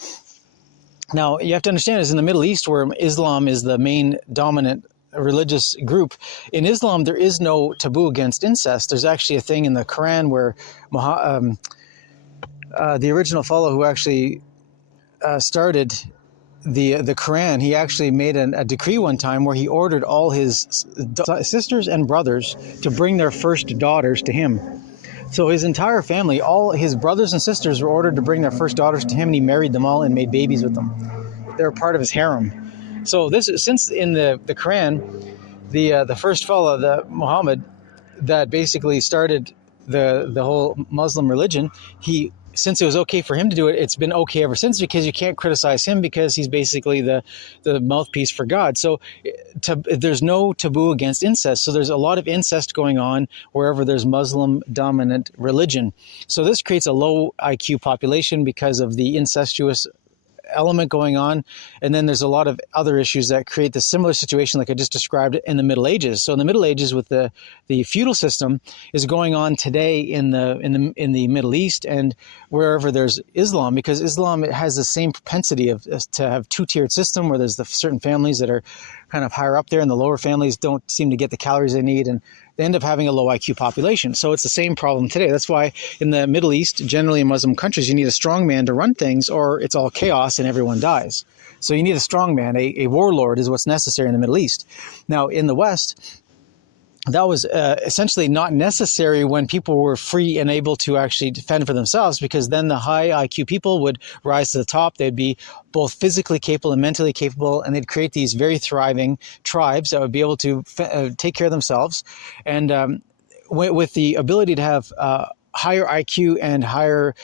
Now, you have to understand is in the Middle East, where Islam is the main dominant religious group, in Islam, there is no taboo against incest. There's actually a thing in the Quran where the original fellow who actually started the Quran, he actually made a decree one time where he ordered all his sisters and brothers to bring their first daughters to him. So his entire family, all his brothers and sisters were ordered to bring their first daughters to him, and he married them all and made babies with them. They were part of his harem. So this, since in the Quran, the first fellow, the Muhammad, that basically started the whole Muslim religion, since it was okay for him to do it, it's been okay ever since, because you can't criticize him because he's basically the mouthpiece for God. So there's no taboo against incest. So there's a lot of incest going on wherever there's Muslim dominant religion. So this creates a low IQ population because of the incestuous element going on. And then there's a lot of other issues that create the similar situation like I just described in the Middle Ages. So in the Middle Ages, with the feudal system is going on today in the Middle East and wherever there's Islam, because Islam has the same propensity to have two-tiered system where there's the certain families that are kind of higher up there and the lower families don't seem to get the calories they need, and they end up having a low IQ population. So it's the same problem today. That's why in the Middle East, generally in Muslim countries, you need a strong man to run things, or it's all chaos and everyone dies. So you need a strong man. A warlord is what's necessary in the Middle East. Now in the West, that was essentially not necessary when people were free and able to actually defend for themselves, because then the high IQ people would rise to the top. They'd be both physically capable and mentally capable, and they'd create these very thriving tribes that would be able to take care of themselves. And with the ability to have higher IQ and higher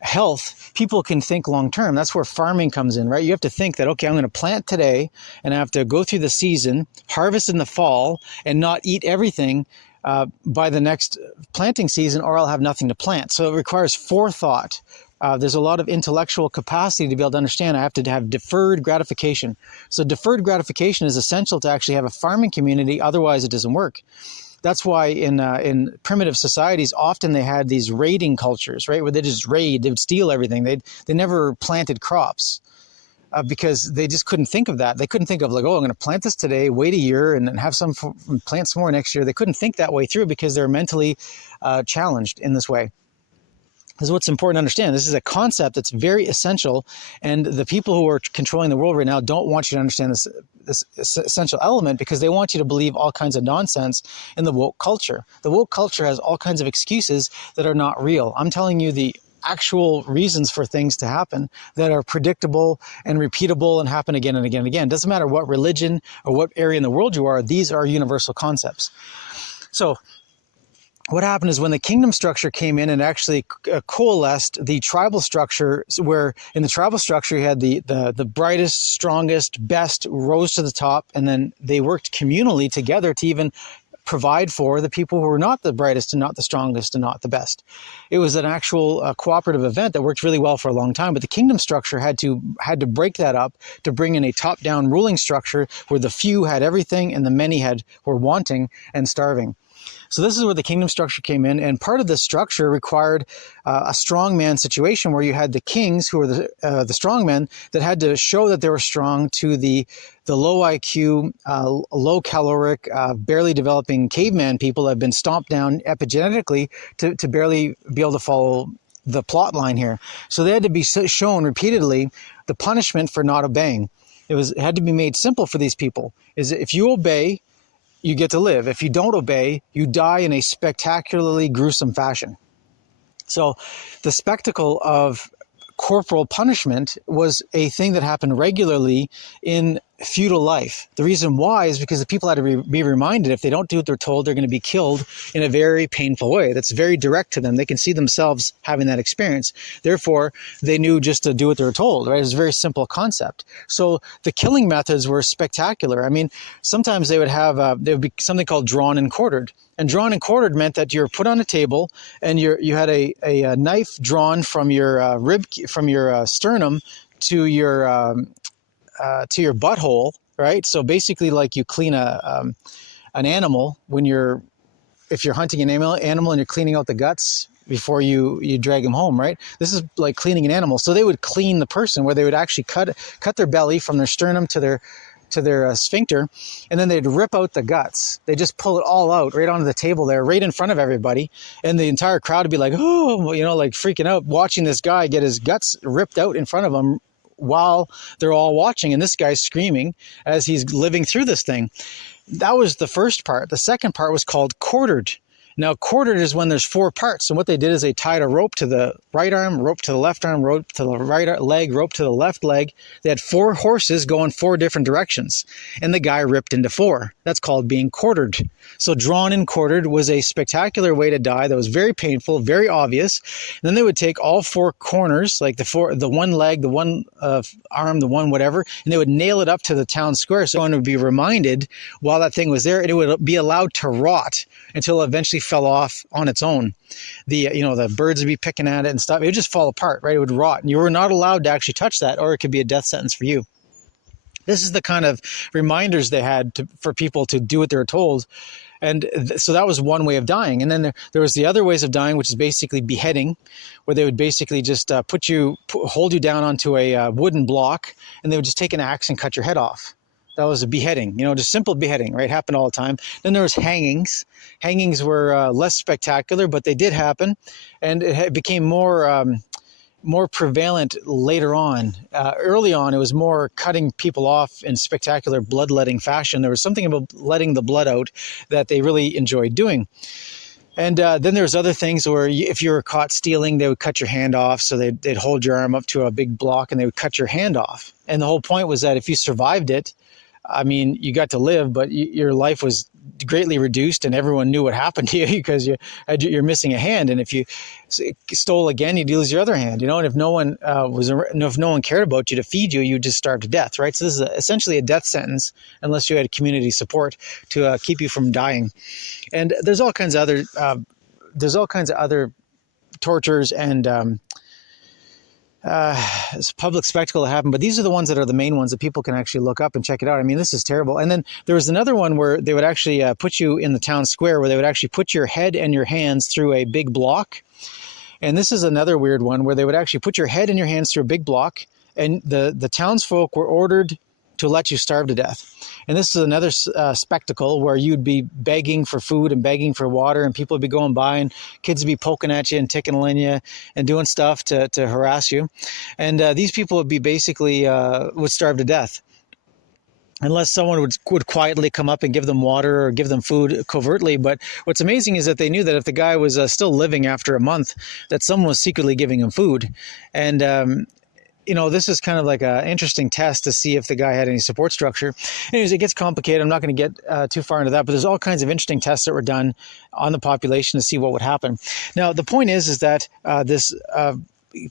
health, people can think long term. That's where farming comes in, right? You have to think that, okay, I'm going to plant today and I have to go through the season, harvest in the fall, and not eat everything by the next planting season, or I'll have nothing to plant. So it requires forethought. There's a lot of intellectual capacity to be able to understand I have to have deferred gratification. So deferred gratification is essential to actually have a farming community. Otherwise, it doesn't work. That's why in primitive societies, often they had these raiding cultures, right, where they just raid, they would steal everything. They never planted crops because they just couldn't think of that. They couldn't think of like, oh, I'm going to plant this today, wait a year, and then have plant some more next year. They couldn't think that way through because they're mentally challenged in this way. This is what's important to understand. This is a concept that's very essential, and the people who are controlling the world right now don't want you to understand this essential element, because they want you to believe all kinds of nonsense in the woke culture. The woke culture has all kinds of excuses that are not real. I'm telling you the actual reasons for things to happen that are predictable and repeatable and happen again and again and again. It doesn't matter what religion or what area in the world you are, these are universal concepts. So what happened is when the kingdom structure came in and actually coalesced the tribal structure, where in the tribal structure you had the brightest, strongest, best rose to the top, and then they worked communally together to even provide for the people who were not the brightest and not the strongest and not the best. It was an actual cooperative event that worked really well for a long time, but the kingdom structure had to break that up to bring in a top-down ruling structure where the few had everything and the many were wanting and starving. So this is where the kingdom structure came in, and part of the structure required a strongman situation where you had the kings, who were the strongmen, that had to show that they were strong to the low IQ, low caloric, barely developing caveman people that have been stomped down epigenetically to barely be able to follow the plot line here. So they had to be shown repeatedly the punishment for not obeying. It had to be made simple for these people. Is if you obey, you get to live. If you don't obey, you die in a spectacularly gruesome fashion. So the spectacle of corporal punishment was a thing that happened regularly in feudal life. The reason why is because the people had to be reminded if they don't do what they're told, they're going to be killed in a very painful way. That's very direct to them. They can see themselves having that experience. Therefore, they knew just to do what they were told, right? It's a very simple concept. So the killing methods were spectacular. I mean, sometimes they would there would be something called drawn and quartered. And drawn and quartered meant that you're put on a table and you had a knife drawn from your sternum to your butthole, right? So basically, like you clean an animal if you're hunting an animal and you're cleaning out the guts, before you drag them home, right? This is like cleaning an animal. So they would clean the person, where they would actually cut their belly from their sternum to their sphincter, and then they'd rip out the guts. They just pull it all out right onto the table there, right in front of everybody, and the entire crowd would be like, oh, like freaking out, watching this guy get his guts ripped out in front of them while they're all watching, and this guy's screaming as he's living through this thing. That was the first part. The second part was called quartered. Now, quartered is when there's 4 parts. And what they did is they tied a rope to the right arm, rope to the left arm, rope to the right leg, rope to the left leg. They had 4 horses going 4 different directions. And the guy ripped into 4. That's called being quartered. So drawn and quartered was a spectacular way to die that was very painful, very obvious. And then they would take all 4 corners, like the one leg, the one arm, the one whatever, and they would nail it up to the town square. So it would be reminded while that thing was there, and it would be allowed to rot until it eventually fell off on its own. The birds would be picking at it and stuff. It would just fall apart, right? It would rot. And you were not allowed to actually touch that, or it could be a death sentence for you. This is the kind of reminders they had for people to do what they were told. And so that was one way of dying. And then there was the other ways of dying, which is basically beheading, where they would basically just hold you down onto a wooden block, and they would just take an axe and cut your head off. That was a beheading, just simple beheading, right? Happened all the time. Then there was hangings. Hangings were less spectacular, but they did happen. And it became more prevalent later on. Early on, it was more cutting people off in spectacular bloodletting fashion. There was something about letting the blood out that they really enjoyed doing. And then there's other things where if you were caught stealing, they would cut your hand off. So they'd hold your arm up to a big block and they would cut your hand off. And the whole point was that if you survived it, you got to live, but your life was greatly reduced, and everyone knew what happened to you because you're missing a hand. And if you stole again, you'd lose your other hand, and if no one cared about you to feed you, you'd just starve to death, right? So this is essentially a death sentence unless you had community support to keep you from dying. And there's all kinds of other tortures and it's a public spectacle that happened, but these are the ones that are the main ones that people can actually look up and check it out. This is terrible. And then there was another one where they would actually put you in the town square, where they would actually put your head and your hands through a big block. And this is another weird one where they would actually put your head and your hands through a big block, and the townsfolk were ordered to let you starve to death. And this is another spectacle where you'd be begging for food and begging for water, and people would be going by, and kids would be poking at you and tickling you and doing stuff to harass you. And these people would be basically would starve to death unless someone would quietly come up and give them water or give them food covertly. But what's amazing is that they knew that if the guy was still living after a month, that someone was secretly giving him food. And this is kind of like an interesting test to see if the guy had any support structure. Anyways, it gets complicated. I'm not going to get too far into that, but there's all kinds of interesting tests that were done on the population to see what would happen. Now, the point is that this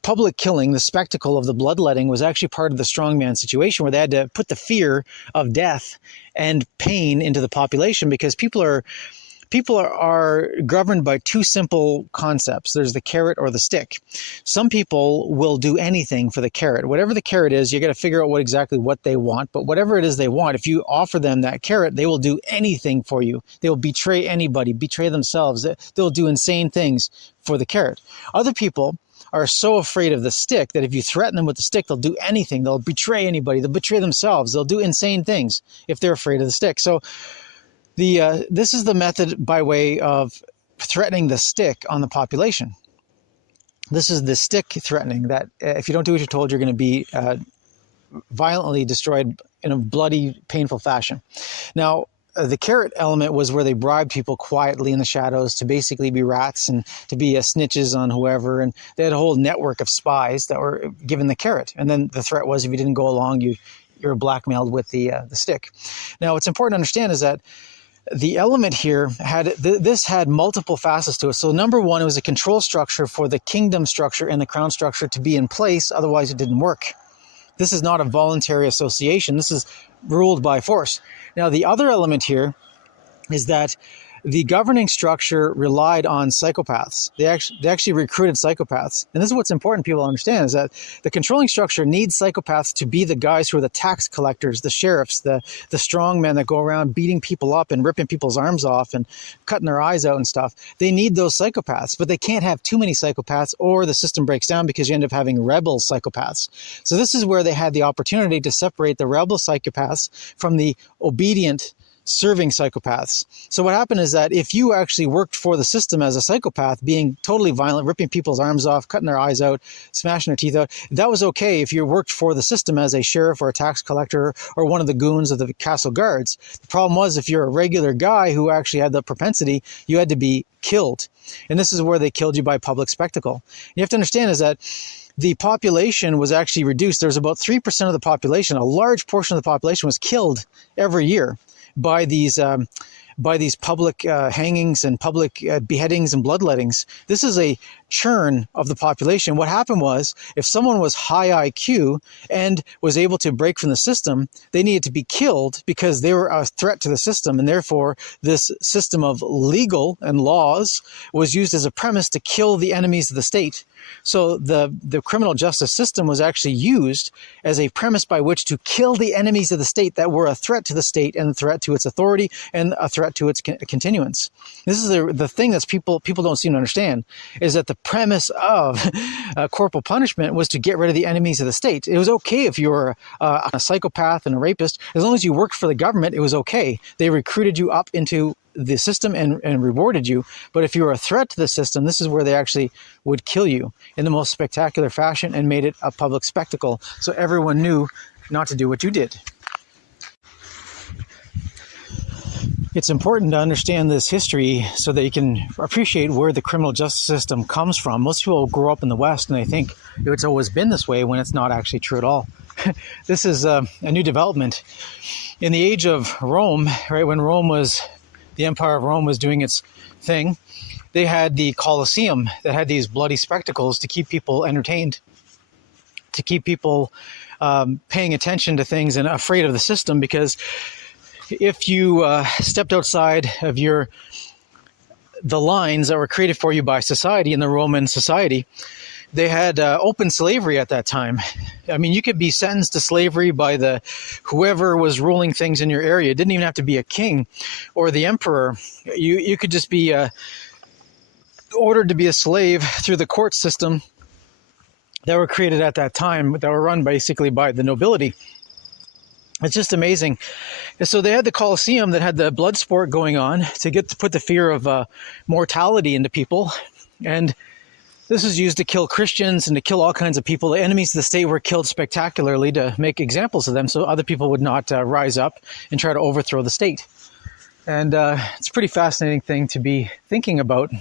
public killing, the spectacle of the bloodletting, was actually part of the strongman situation, where they had to put the fear of death and pain into the population, because people are governed by 2 simple concepts. There's the carrot or the stick. Some people will do anything for the carrot. Whatever the carrot is, you got to figure out what they want. But whatever it is they want, if you offer them that carrot, they will do anything for you. They will betray anybody, betray themselves. They'll do insane things for the carrot. Other people are so afraid of the stick that if you threaten them with the stick, they'll do anything. They'll betray anybody. They'll betray themselves. They'll do insane things if they're afraid of the stick. So this is the method by way of threatening the stick on the population. This is the stick threatening, that if you don't do what you're told, you're going to be violently destroyed in a bloody, painful fashion. Now, the carrot element was where they bribed people quietly in the shadows to basically be rats and to be snitches on whoever. And they had a whole network of spies that were given the carrot. And then the threat was if you didn't go along, you're blackmailed with the stick. Now, what's important to understand is that the element here had multiple facets to it. So number one, it was a control structure for the kingdom structure and the crown structure to be in place. Otherwise, it didn't work. This is not a voluntary association. This is ruled by force. Now, the other element here is that the governing structure relied on psychopaths. They actually recruited psychopaths. And this is what's important people understand, is that the controlling structure needs psychopaths to be the guys who are the tax collectors, the sheriffs, the strong men that go around beating people up and ripping people's arms off and cutting their eyes out and stuff. They need those psychopaths, but they can't have too many psychopaths or the system breaks down, because you end up having rebel psychopaths. So this is where they had the opportunity to separate the rebel psychopaths from the obedient serving psychopaths. So what happened is that if you actually worked for the system as a psychopath, being totally violent, ripping people's arms off, cutting their eyes out, smashing their teeth out, that was okay if you worked for the system as a sheriff or a tax collector or one of the goons of the castle guards. The problem was, if you're a regular guy who actually had the propensity, you had to be killed. And this is where they killed you by public spectacle. You have to understand is that the population was actually reduced. There was about 3% of the population, a large portion of the population was killed every year by these public hangings and public beheadings and bloodlettings. This is a churn of the population. What happened was, if someone was high IQ and was able to break from the system, they needed to be killed because they were a threat to the system, and therefore this system of legal and laws was used as a premise to kill the enemies of the state. So the criminal justice system was actually used as a premise by which to kill the enemies of the state that were a threat to the state and a threat to its authority and a threat to its continuance. This is the thing that people don't seem to understand, is that the premise of corporal punishment was to get rid of the enemies of the state. It was okay if you were a psychopath and a rapist. As long as you worked for the government, it was okay. They recruited you up into the system and rewarded you. But if you were a threat to the system, this is where they actually would kill you in the most spectacular fashion and made it a public spectacle, so everyone knew not to do what you did. It's important to understand this history so that you can appreciate where the criminal justice system comes from. Most people grow up in the West and they think it's always been this way, when it's not actually true at all. This is a new development. In the age of Rome, right, when the Empire of Rome was doing its thing, they had the Colosseum that had these bloody spectacles to keep people entertained, to keep people paying attention to things and afraid of the system, because if you stepped outside of the lines that were created for you by society in the Roman society, they had open slavery at that time. I mean, you could be sentenced to slavery by whoever was ruling things in your area. It didn't even have to be a king or the emperor. You could just be ordered to be a slave through the court system that were created at that time, that were run basically by the nobility. It's just amazing. And so they had the Colosseum that had the blood sport going on to put the fear of mortality into people. And this was used to kill Christians and to kill all kinds of people. The enemies of the state were killed spectacularly to make examples of them so other people would not rise up and try to overthrow the state. And it's a pretty fascinating thing to be thinking about.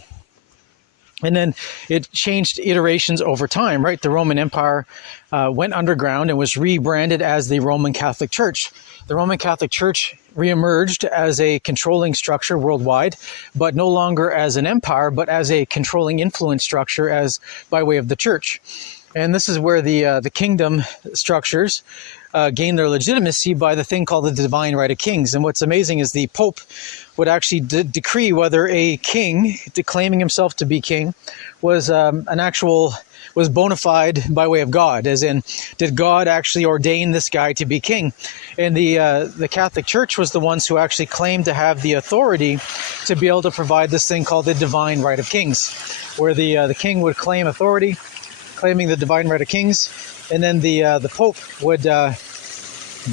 And then it changed iterations over time, right? The Roman Empire went underground and was rebranded as the Roman Catholic Church. The Roman Catholic Church reemerged as a controlling structure worldwide, but no longer as an empire, but as a controlling influence structure by way of the church. And this is where the kingdom structures gain their legitimacy by the thing called the divine right of kings. And what's amazing is the Pope would actually decree whether a king, declaiming himself to be king, was was bona fide by way of God, as in, did God actually ordain this guy to be king? And the Catholic Church was the ones who actually claimed to have the authority to be able to provide this thing called the divine right of kings, where the king would claim authority, claiming the divine right of kings, and then the Pope would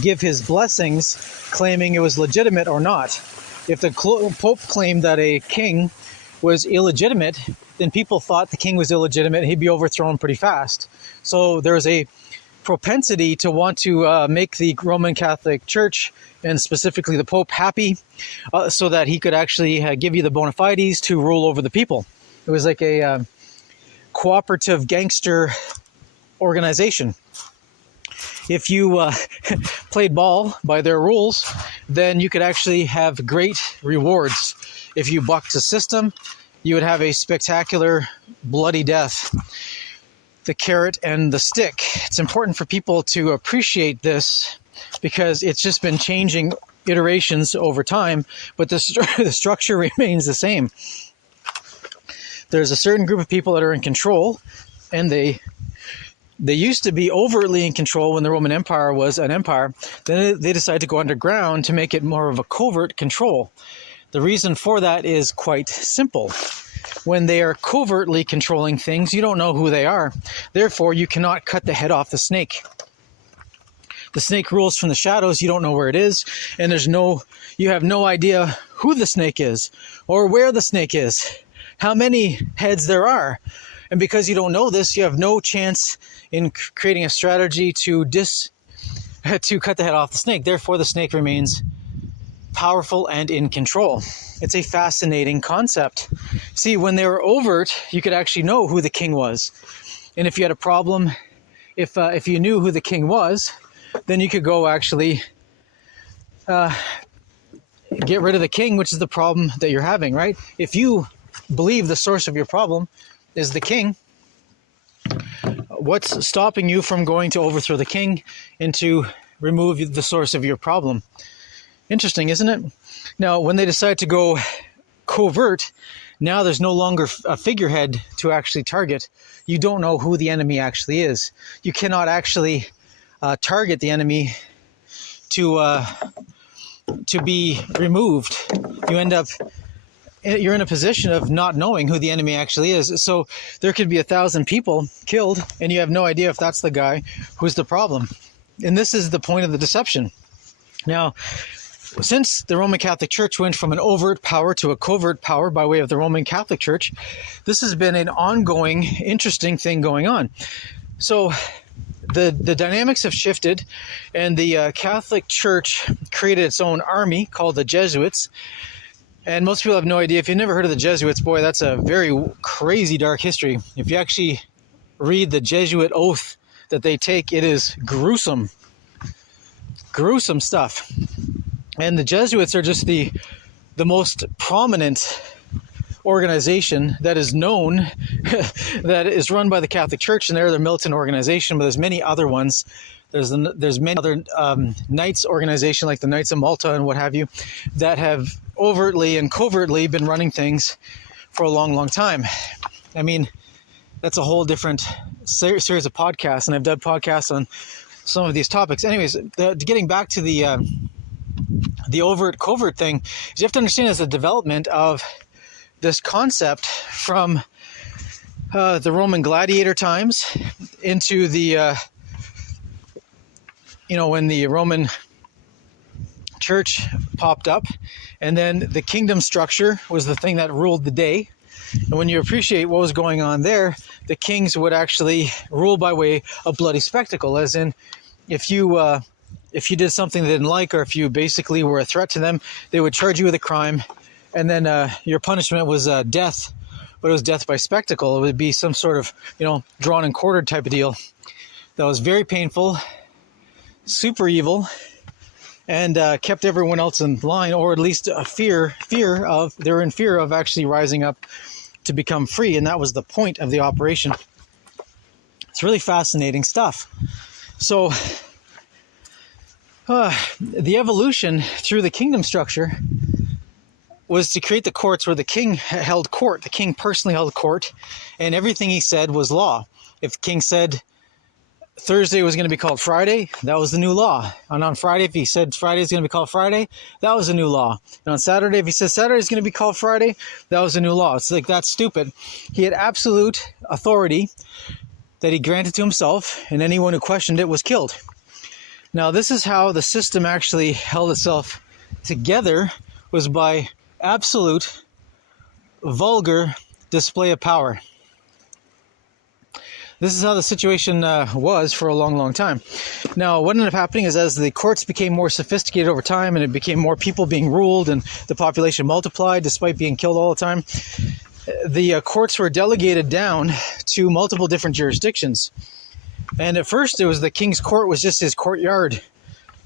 give his blessings, claiming it was legitimate or not. If the Pope claimed that a king was illegitimate, then people thought the king was illegitimate and he'd be overthrown pretty fast. So there was a propensity to want to make the Roman Catholic Church, and specifically the Pope, happy so that he could actually give you the bona fides to rule over the people. It was like a cooperative gangster organization. If you played ball by their rules, then you could actually have great rewards. If you bucked the system, you would have a spectacular bloody death. The carrot and the stick. It's important for people to appreciate this because it's just been changing iterations over time, but the structure remains the same. There's a certain group of people that are in control, and they used to be overtly in control when the Roman Empire was an empire. Then they decided to go underground to make it more of a covert control. The reason for that is quite simple. When they are covertly controlling things, you don't know who they are. Therefore, you cannot cut the head off the snake. The snake rules from the shadows. You don't know where it is, and you have no idea who the snake is or where the snake is, how many heads there are. And because you don't know this, you have no chance in creating a strategy to cut the head off the snake. Therefore, the snake remains powerful and in control. It's a fascinating concept. See, when they were overt, you could actually know who the king was. And if you had a problem, if you knew who the king was, then you could go actually get rid of the king, which is the problem that you're having, right? If you believe the source of your problem is the king, what's stopping you from going to overthrow the king and to remove the source of your problem? Interesting, isn't it? Now, when they decide to go covert, now there's no longer a figurehead to actually target. You don't know who the enemy actually is. You cannot actually target the enemy to be removed. You're in a position of not knowing who the enemy actually is. So there could be 1,000 people killed, and you have no idea if that's the guy who's the problem. And this is the point of the deception. Now, since the Roman Catholic Church went from an overt power to a covert power by way of the Roman Catholic Church, this has been an ongoing, interesting thing going on. So the dynamics have shifted, and the Catholic Church created its own army called the Jesuits. And most people have no idea. If you've never heard of the Jesuits, boy, that's a very crazy dark history. If you actually read the Jesuit oath that they take, it is gruesome. Gruesome stuff. And the Jesuits are just the most prominent organization that is known, that is run by the Catholic Church, and they're the militant organization, but there's many other ones. There's many other Knights organization like the Knights of Malta and what have you that have overtly and covertly been running things for a long, long time. I mean, that's a whole different series of podcasts, and I've done podcasts on some of these topics. Anyways, getting back to the overt covert thing, is you have to understand is the development of this concept from the Roman gladiator times into the when the Roman Church popped up, and then the kingdom structure was the thing that ruled the day. And when you appreciate what was going on there, the kings would actually rule by way of bloody spectacle, as in if you did something they didn't like, or if you basically were a threat to them, they would charge you with a crime, and then your punishment was death, but it was death by spectacle. It would be some sort of, drawn and quartered type of deal that was very painful, super evil, and kept everyone else in line, or at least a fear of actually rising up to become free, and that was the point of the operation. It's really fascinating stuff. So the evolution through the kingdom structure was to create the courts where the king held court. The king personally held court, and everything he said was law. If the king said Thursday was going to be called Friday, that was the new law. And on Friday, if he said Friday is going to be called Friday, that was a new law. And on Saturday, if he said Saturday is going to be called Friday, that was a new law. It's like, that's stupid. He had absolute authority that he granted to himself, and anyone who questioned it was killed. Now, this is how the system actually held itself together, was by absolute, vulgar display of power. This is how the situation was for a long, long time. Now, what ended up happening is as the courts became more sophisticated over time, and it became more people being ruled, and the population multiplied despite being killed all the time, the courts were delegated down to multiple different jurisdictions. And at first, it was the king's court was just his courtyard.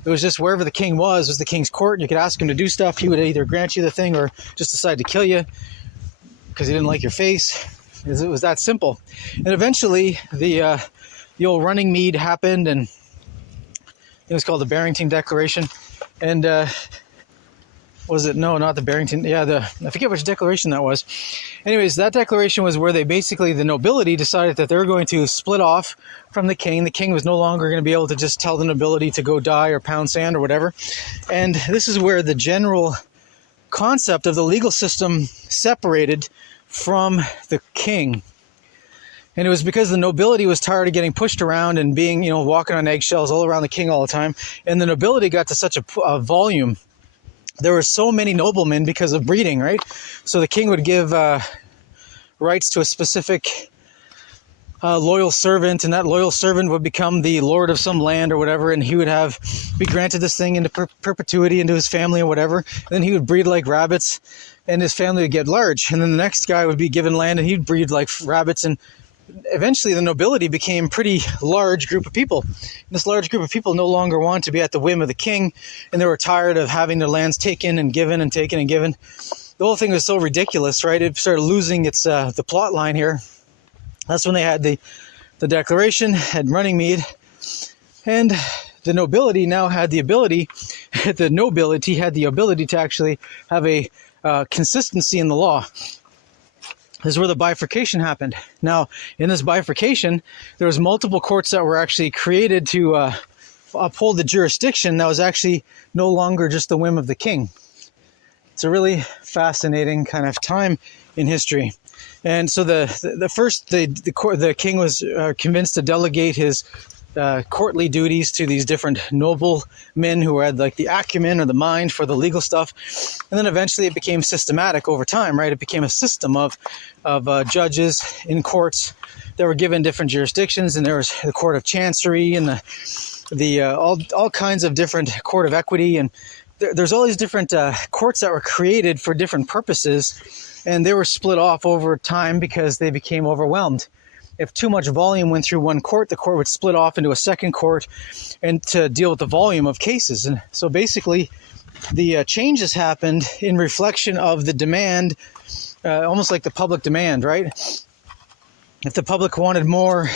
It was just wherever the king was the king's court, and you could ask him to do stuff. He would either grant you the thing or just decide to kill you because he didn't like your face. It was that simple. And eventually, the old running mead happened, and it was called the Barrington Declaration. And was it? No, not the Barrington. Yeah, I forget which declaration that was. Anyways, that declaration was where they basically, the nobility decided that they were going to split off from the king. The king was no longer going to be able to just tell the nobility to go die or pound sand or whatever. And this is where the general concept of the legal system separated from the king. And it was because the nobility was tired of getting pushed around and being, walking on eggshells all around the king all the time. And the nobility got to such a volume. There were so many noblemen because of breeding, right? So the king would give rights to a specific loyal servant, and that loyal servant would become the lord of some land or whatever, and he would be granted this thing into perpetuity into his family or whatever. And then he would breed like rabbits, and his family would get large. And then the next guy would be given land, and he'd breed like rabbits, and eventually the nobility became a pretty large group of people. And this large group of people no longer wanted to be at the whim of the king, and they were tired of having their lands taken and given and taken and given. The whole thing was so ridiculous, right? It started losing its the plot line here. That's when they had the declaration, had running mead, and the nobility now had the ability, to actually have a consistency in the law. This is where the bifurcation happened. Now, in this bifurcation, there was multiple courts that were actually created to uphold the jurisdiction that was actually no longer just the whim of the king. It's a really fascinating kind of time in history. And so the king was convinced to delegate his courtly duties to these different noble men who had like the acumen or the mind for the legal stuff. And then eventually it became systematic over time, right? It became a system of judges in courts that were given different jurisdictions, and there was the court of chancery and all kinds of different court of equity, and there's all these different courts that were created for different purposes, and they were split off over time because they became overwhelmed. If too much volume went through one court, the court would split off into a second court and to deal with the volume of cases. And so basically the changes happened in reflection of the demand, almost like the public demand, right? If the public wanted more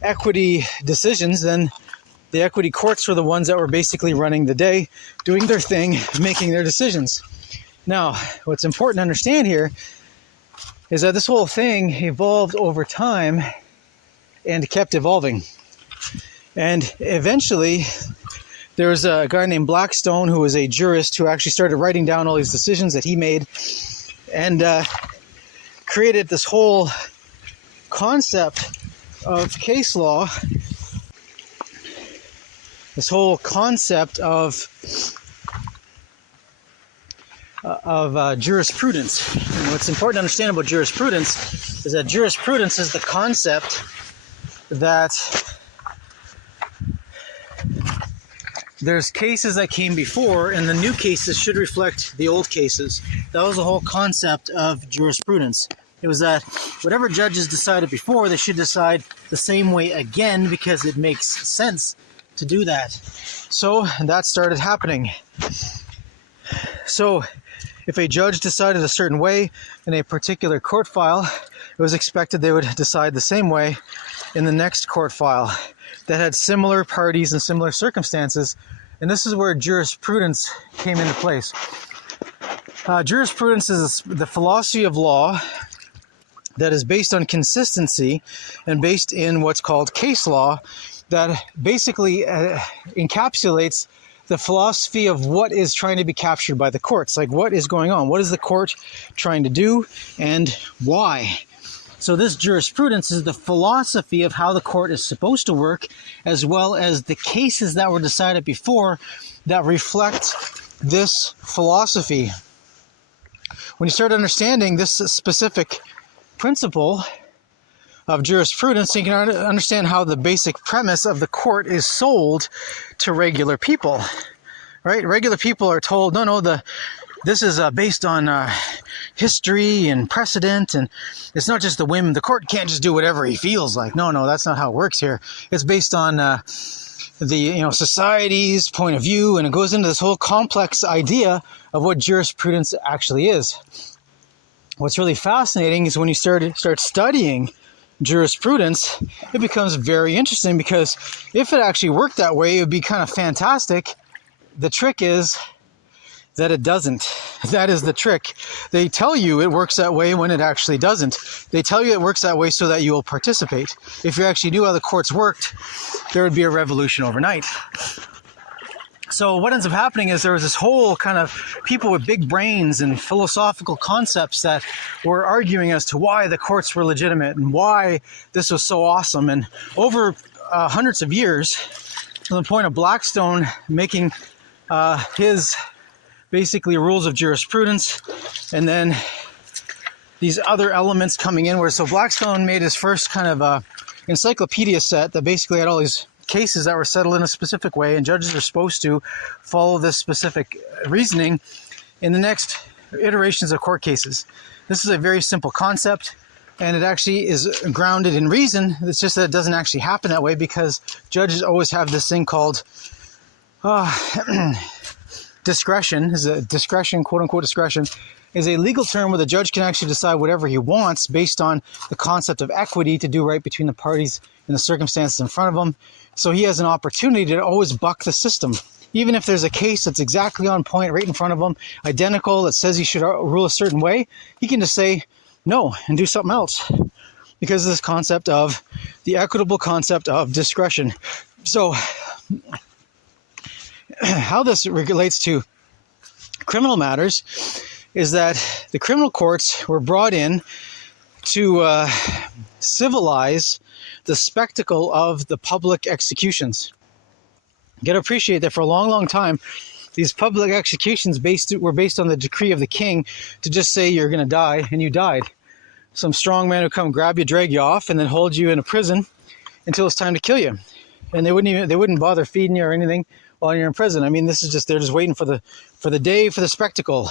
equity decisions, then the equity courts were the ones that were basically running the day, doing their thing, making their decisions. Now, what's important to understand here is that this whole thing evolved over time and kept evolving. And eventually, there was a guy named Blackstone who was a jurist who actually started writing down all these decisions that he made and created this whole concept of case law, this whole concept of jurisprudence. And what's important to understand about jurisprudence is that jurisprudence is the concept that there's cases that came before, and the new cases should reflect the old cases. That was the whole concept of jurisprudence. It was that whatever judges decided before, they should decide the same way again because it makes sense to do that. So that started happening. So if a judge decided a certain way in a particular court file, it was expected they would decide the same way in the next court file that had similar parties and similar circumstances. And this is where jurisprudence came into place. Jurisprudence is the philosophy of law that is based on consistency and based in what's called case law, that basically encapsulates the philosophy of what is trying to be captured by the courts. Like, what is going on? What is the court trying to do and why? So this jurisprudence is the philosophy of how the court is supposed to work, as well as the cases that were decided before that reflect this philosophy. When you start understanding this specific principle of jurisprudence, you can understand how the basic premise of the court is sold to regular people, right? Regular people are told, no, this is based on history and precedent, and it's not just the whim. The court can't just do whatever he feels like. No, that's not how it works here. It's based on the society's point of view, and it goes into this whole complex idea of what jurisprudence actually is. What's really fascinating is when you start studying jurisprudence, it becomes very interesting, because if it actually worked that way, it would be kind of fantastic. The trick is that it doesn't. That is the trick. They tell you it works that way when it actually doesn't. They tell you it works that way so that you will participate. If you actually knew how the courts worked, there would be a revolution overnight. So what ends up happening is there was this whole kind of people with big brains and philosophical concepts that were arguing as to why the courts were legitimate and why this was so awesome. And over hundreds of years, to the point of Blackstone making his basically rules of jurisprudence, and then these other elements coming in, where so Blackstone made his first kind of encyclopedia set that basically had all these cases that were settled in a specific way, and judges are supposed to follow this specific reasoning in the next iterations of court cases. This is a very simple concept, and it actually is grounded in reason. It's just that it doesn't actually happen that way, because judges always have this thing called discretion. Is a discretion, quote unquote discretion, is a legal term where the judge can actually decide whatever he wants based on the concept of equity to do right between the parties and the circumstances in front of him. So he has an opportunity to always buck the system. Even if there's a case that's exactly on point right in front of him, identical, that says he should rule a certain way, he can just say no and do something else, because of this concept of the equitable concept of discretion. So how this relates to criminal matters is that the criminal courts were brought in to civilize the spectacle of the public executions. You got to appreciate that for a long, long time, these public executions were based on the decree of the king to just say you're going to die, and you died. Some strong man would come grab you, drag you off, and then hold you in a prison until it's time to kill you. And they wouldn't bother feeding you or anything while you're in prison. I mean, this is just, they're just waiting for the day, for the spectacle,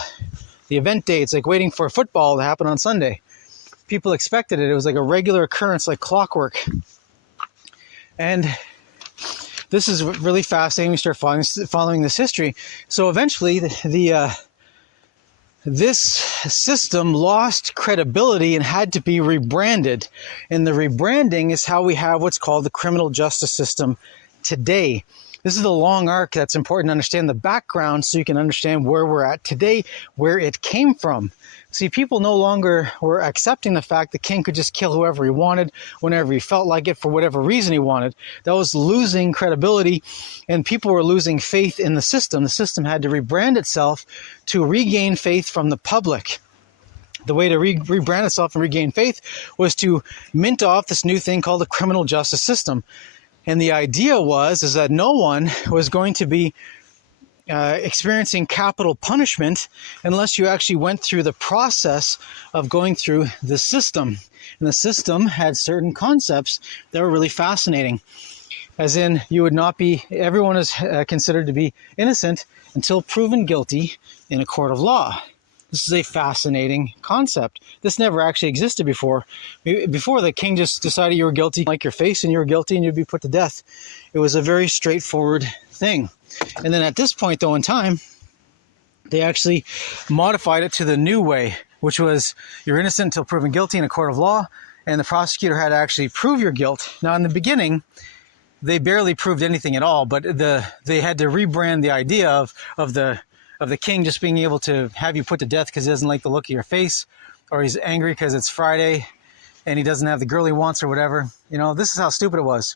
the event day. It's like waiting for football to happen on Sunday. People expected it. It was like a regular occurrence, like clockwork. And this is really fascinating. We start following this history. So eventually, this system lost credibility and had to be rebranded. And the rebranding is how we have what's called the criminal justice system today. This is the long arc that's important to understand the background so you can understand where we're at today, where it came from. See, people no longer were accepting the fact the king could just kill whoever he wanted, whenever he felt like it, for whatever reason he wanted. That was losing credibility, and people were losing faith in the system. The system had to rebrand itself to regain faith from the public. The way to rebrand itself and regain faith was to mint off this new thing called the criminal justice system. And the idea is that no one was going to be experiencing capital punishment unless you actually went through the process of going through the system. And the system had certain concepts that were really fascinating. As in, everyone is considered to be innocent until proven guilty in a court of law. This is a fascinating concept. This never actually existed before. Before, the king just decided you were guilty, like your face, and you were guilty, and you'd be put to death. It was a very straightforward thing. And then at this point, though, in time, they actually modified it to the new way, which was you're innocent until proven guilty in a court of law, and the prosecutor had to actually prove your guilt. Now, in the beginning, they barely proved anything at all, but they had to rebrand the idea of the king just being able to have you put to death because he doesn't like the look of your face, or he's angry because it's Friday and he doesn't have the girl he wants or whatever. You know, this is how stupid it was.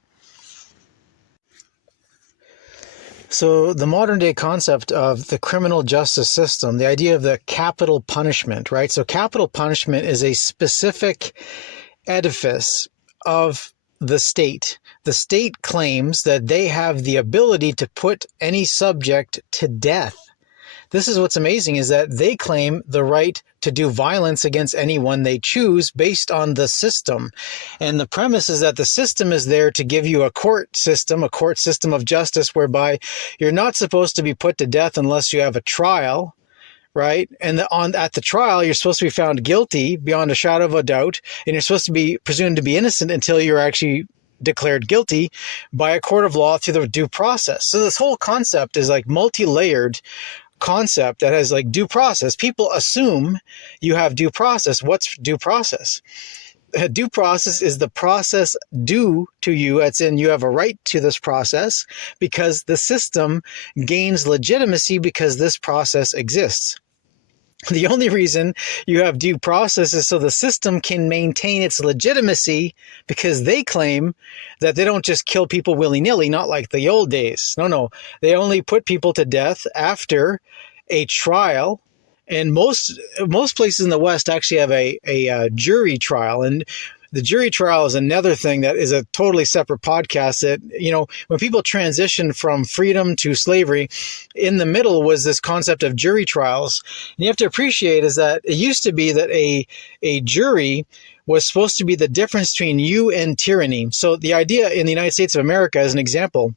So the modern day concept of the criminal justice system, the idea of the capital punishment, right? So capital punishment is a specific edifice of the state. The state claims that they have the ability to put any subject to death. This is what's amazing, is that they claim the right to do violence against anyone they choose based on the system. And the premise is that the system is there to give you a court system of justice, whereby you're not supposed to be put to death unless you have a trial, right? And at the trial, you're supposed to be found guilty beyond a shadow of a doubt, and you're supposed to be presumed to be innocent until you're actually declared guilty by a court of law through the due process. So this whole concept is like multi-layered concept that has like due process. People assume you have due process. What's due process? due process is the process due to you. It's in you have a right to this process because the system gains legitimacy because this process exists. The only reason you have due process is so the system can maintain its legitimacy because they claim that they don't just kill people willy-nilly, not like the old days. No. They only put people to death after a trial. And most places in the West actually have a jury trial. And the jury trial is another thing that is a totally separate podcast that, when people transition from freedom to slavery, in the middle was this concept of jury trials. And you have to appreciate is that it used to be that a jury was supposed to be the difference between you and tyranny. So the idea in the United States of America, as an example,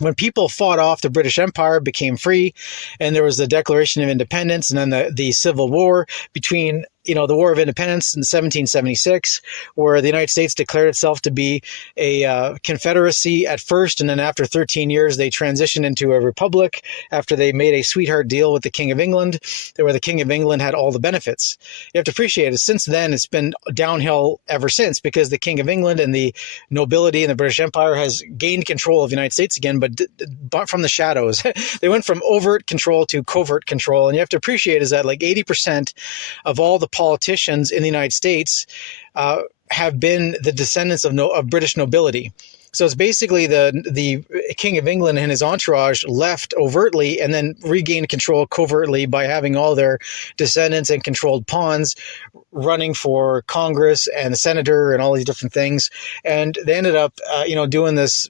when people fought off the British Empire, became free, and there was the Declaration of Independence, and then the Civil War between, the War of Independence in 1776, where the United States declared itself to be a confederacy at first, and then after 13 years, they transitioned into a republic after they made a sweetheart deal with the King of England, where the King of England had all the benefits. You have to appreciate it. Since then, it's been downhill ever since because the King of England and the nobility in the British Empire has gained control of the United States again, but from the shadows. They went from overt control to covert control. And you have to appreciate is that like 80% of all the politicians in the United States have been the descendants of British nobility. So it's basically the King of England and his entourage left overtly and then regained control covertly by having all their descendants and controlled pawns running for Congress and the senator and all these different things. And they ended up, doing this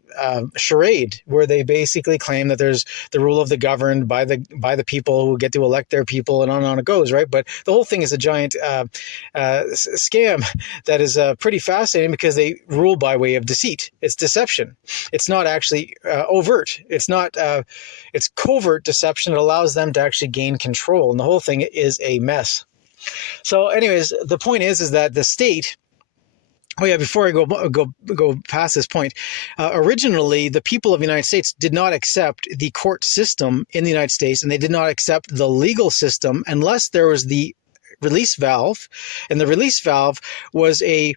charade where they basically claim that there's the rule of the governed by the people who get to elect their people, and on it goes, right? But the whole thing is a giant scam that is pretty fascinating because they rule by way of deceit. It's deception. It's not actually overt. It's not. It's covert deception that allows them to actually gain control, and the whole thing is a mess. So anyways, the point is that the state, before I go past this point, originally the people of the United States did not accept the court system in the United States, and they did not accept the legal system unless there was the release valve, and the release valve was a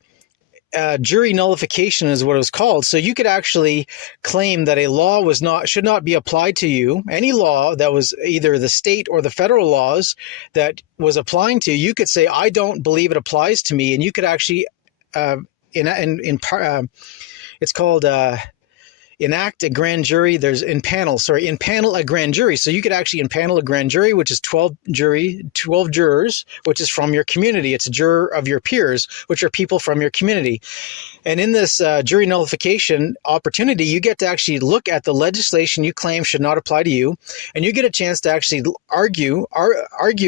jury nullification is what it was called. So you could actually claim that a law should not be applied to you. Any law that was either the state or the federal laws that was applying to you, you could say, I don't believe it applies to me. And you could actually, it's called enact a grand jury. Impanel a grand jury. So you could actually impanel a grand jury, which is 12 jurors, which is from your community. It's a juror of your peers, which are people from your community. And in this jury nullification opportunity, you get to actually look at the legislation you claim should not apply to you, and you get a chance to actually argue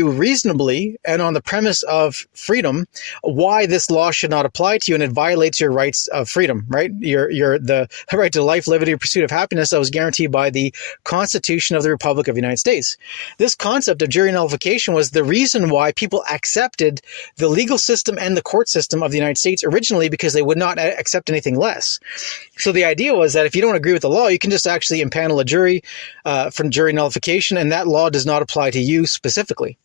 reasonably and on the premise of freedom why this law should not apply to you, and it violates your rights of freedom, right? The right to life, liberty, or pursuit of happiness that was guaranteed by the Constitution of the Republic of the United States. This concept of jury nullification was the reason why people accepted the legal system and the court system of the United States originally, because they would not accept anything less. So the idea was that if you don't agree with the law, you can just actually impanel a jury from jury nullification, and that law does not apply to you specifically.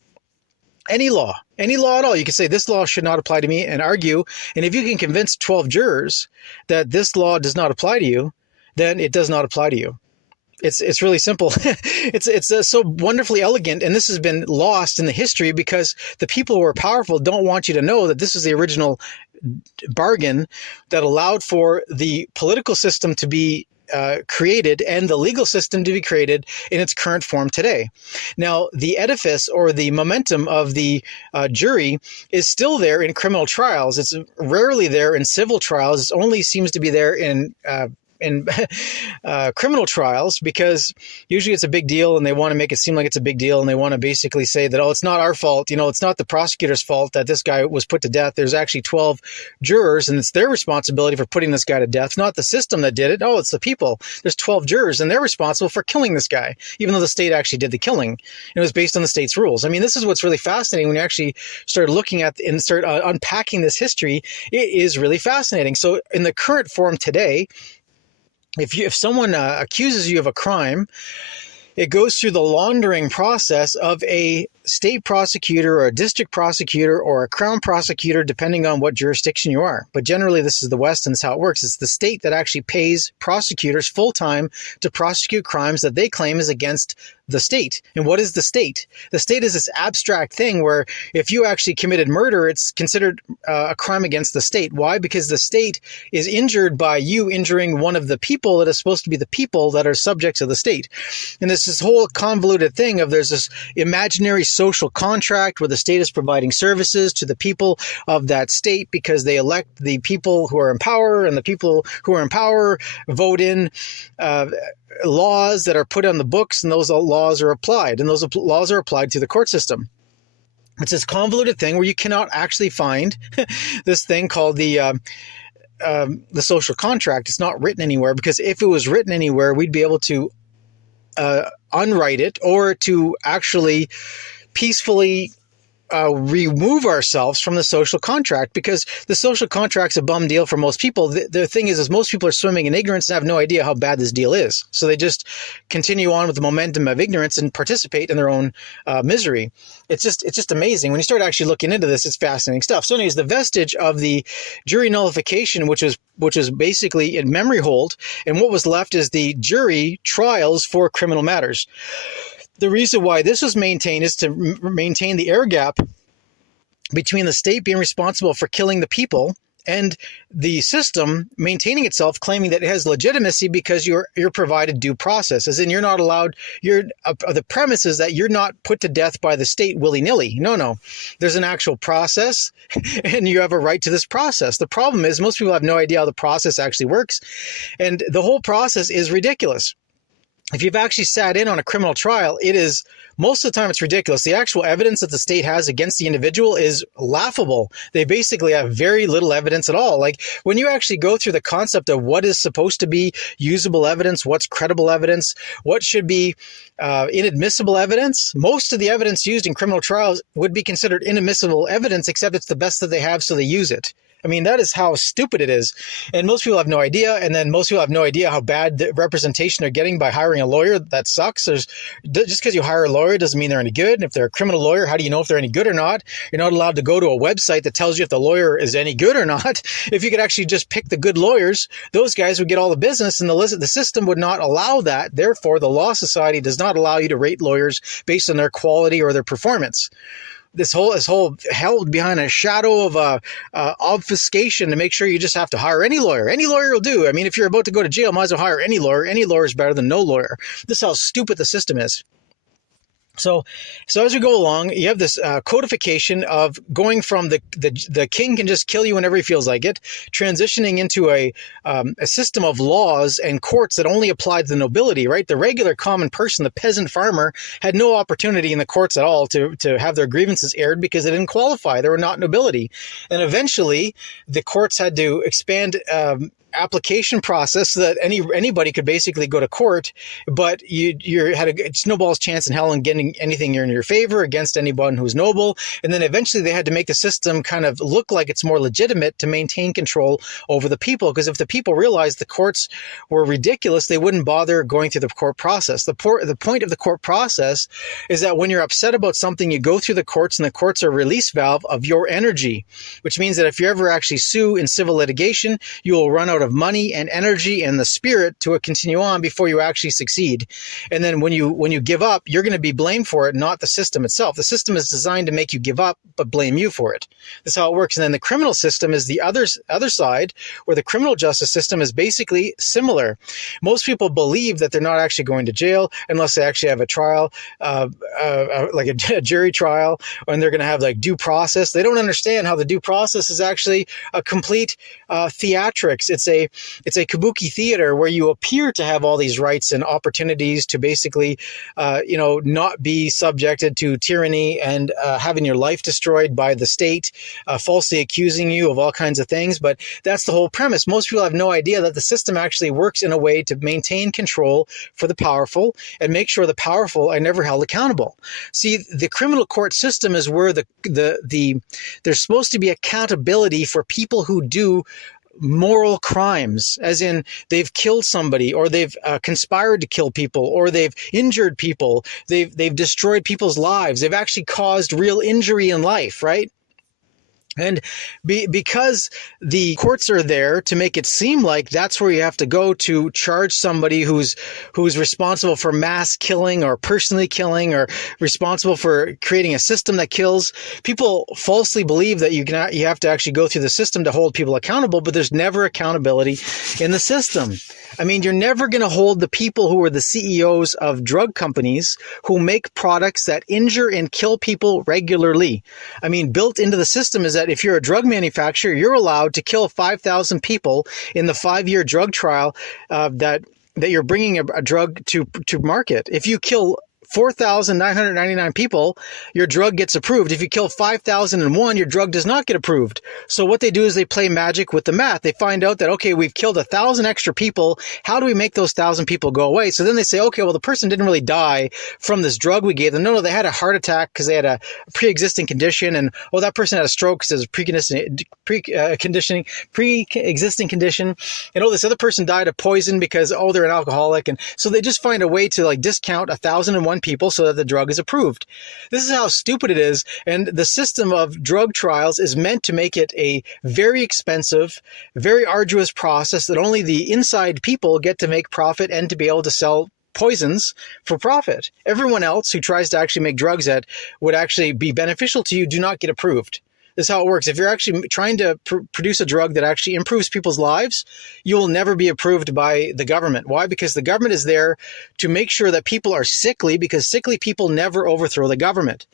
Any law at all. You can say this law should not apply to me and argue. And if you can convince 12 jurors that this law does not apply to you, then it does not apply to you. It's really simple. It's so wonderfully elegant, and this has been lost in the history because the people who are powerful don't want you to know that this is the original bargain that allowed for the political system to be created and the legal system to be created in its current form today. Now, the edifice or the momentum of the jury is still there in criminal trials. It's rarely there in civil trials. It only seems to be there in criminal trials, because usually it's a big deal and they want to make it seem like it's a big deal, and they want to basically say that, it's not our fault, it's not the prosecutor's fault that this guy was put to death. There's actually 12 jurors and it's their responsibility for putting this guy to death, not the system that did it. It's the people. There's 12 jurors and they're responsible for killing this guy, even though the state actually did the killing. It was based on the state's rules. I mean, this is what's really fascinating when you actually start looking at and start unpacking this history. It is really fascinating. So in the current form today, if someone accuses you of a crime, it goes through the laundering process of a state prosecutor or a district prosecutor or a crown prosecutor, depending on what jurisdiction you are. But generally, this is the West, and this is how it works. It's the state that actually pays prosecutors full-time to prosecute crimes that they claim is against the state. And what is the state? The state is this abstract thing where if you actually committed murder, it's considered a crime against the state. Why? Because the state is injured by you injuring one of the people that is supposed to be the people that are subjects of the state. And there's this whole convoluted thing of there's this imaginary social contract where the state is providing services to the people of that state because they elect the people who are in power, and the people who are in power vote in laws that are put on the books, and those laws are applied, and those laws are applied to the court system. It's this convoluted thing where you cannot actually find this thing called the social contract. It's not written anywhere, because if it was written anywhere, we'd be able to unwrite it, or to actually peacefully remove ourselves from the social contract, because the social contract's a bum deal for most people. The thing is most people are swimming in ignorance and have no idea how bad this deal is. So they just continue on with the momentum of ignorance and participate in their own misery. It's just amazing. When you start actually looking into this, it's fascinating stuff. So anyways, the vestige of the jury nullification, which is basically in memory hold, and what was left is the jury trials for criminal matters. The reason why this was maintained is to maintain the air gap between the state being responsible for killing the people and the system maintaining itself, claiming that it has legitimacy because you're provided due process. As in, you're not allowed, the premise is that you're not put to death by the state willy-nilly. No. There's an actual process, and you have a right to this process. The problem is most people have no idea how the process actually works, and the whole process is ridiculous. If you've actually sat in on a criminal trial, it is, most of the time it's ridiculous. The actual evidence that the state has against the individual is laughable. They basically have very little evidence at all. Like when you actually go through the concept of what is supposed to be usable evidence, what's credible evidence, what should be inadmissible evidence, most of the evidence used in criminal trials would be considered inadmissible evidence, except it's the best that they have, so they use it. I mean, that is how stupid it is. And most people have no idea. And then most people have no idea how bad the representation they're getting by hiring a lawyer. That sucks. Just because you hire a lawyer doesn't mean they're any good. And if they're a criminal lawyer, how do you know if they're any good or not? You're not allowed to go to a website that tells you if the lawyer is any good or not. If you could actually just pick the good lawyers, those guys would get all the business, and the system would not allow that. Therefore, the Law Society does not allow you to rate lawyers based on their quality or their performance. This whole held behind a shadow of obfuscation to make sure you just have to hire any lawyer. Any lawyer will do. I mean, if you're about to go to jail, might as well hire any lawyer. Any lawyer is better than no lawyer. This is how stupid the system is. So as we go along, you have this codification of going from the king can just kill you whenever he feels like it, transitioning into a system of laws and courts that only apply to the nobility, right? The regular common person, the peasant farmer, had no opportunity in the courts at all to have their grievances aired because they didn't qualify. They were not nobility. And eventually, the courts had to expand application process so that anybody could basically go to court, but you had a snowball's chance in hell in getting anything in your favor against anyone who's noble. And then eventually they had to make the system kind of look like it's more legitimate to maintain control over the people, because if the people realized the courts were ridiculous, they wouldn't bother going through the court process. The point of the court process is that when you're upset about something, you go through the courts, and the courts are a release valve of your energy, which means that if you ever actually sue in civil litigation, you will run out of money and energy and the spirit to continue on before you actually succeed. And then when you give up, you're going to be blamed for it, not the system itself. The system is designed to make you give up, but blame you for it. That's how it works. And then the criminal system is the other side, where the criminal justice system is basically similar. Most people believe that they're not actually going to jail unless they actually have a trial, like a jury trial, and they're going to have like due process. They don't understand how the due process is actually a complete theatrics. It's a kabuki theater where you appear to have all these rights and opportunities to basically, not be subjected to tyranny and having your life destroyed by the state, falsely accusing you of all kinds of things. But that's the whole premise. Most people have no idea that the system actually works in a way to maintain control for the powerful and make sure the powerful are never held accountable. See, the criminal court system is where there's supposed to be accountability for people who do moral crimes, as in they've killed somebody, or they've conspired to kill people, or they've injured people, they've destroyed people's lives, they've actually caused real injury in life, right? And because the courts are there to make it seem like that's where you have to go to charge somebody who's responsible for mass killing or personally killing or responsible for creating a system that kills, people falsely believe that you have to actually go through the system to hold people accountable, but there's never accountability in the system. I mean, you're never going to hold the people who are the CEOs of drug companies who make products that injure and kill people regularly. I mean, built into the system is that if you're a drug manufacturer, you're allowed to kill 5,000 people in the 5-year drug trial that you're bringing a drug to market. If you kill 4,999 people, your drug gets approved. If you kill 5,001, your drug does not get approved. So what they do is they play magic with the math. They find out that, okay, we've killed 1,000 extra people. How do we make those 1,000 people go away? So then they say, okay, well, the person didn't really die from this drug we gave them. No, they had a heart attack because they had a pre-existing condition. And, oh, that person had a stroke because there's a pre-existing condition. And, oh, this other person died of poison because, oh, they're an alcoholic. And so they just find a way to like discount 1,001 people so that the drug is approved. This is how stupid it is. And the system of drug trials is meant to make it a very expensive, very arduous process that only the inside people get to make profit and to be able to sell poisons for profit. Everyone else who tries to actually make drugs that would actually be beneficial to you do not get approved. This is how it works. If you're actually trying to produce a drug that actually improves people's lives, you will never be approved by the government. Why? Because the government is there to make sure that people are sickly, because sickly people never overthrow the government.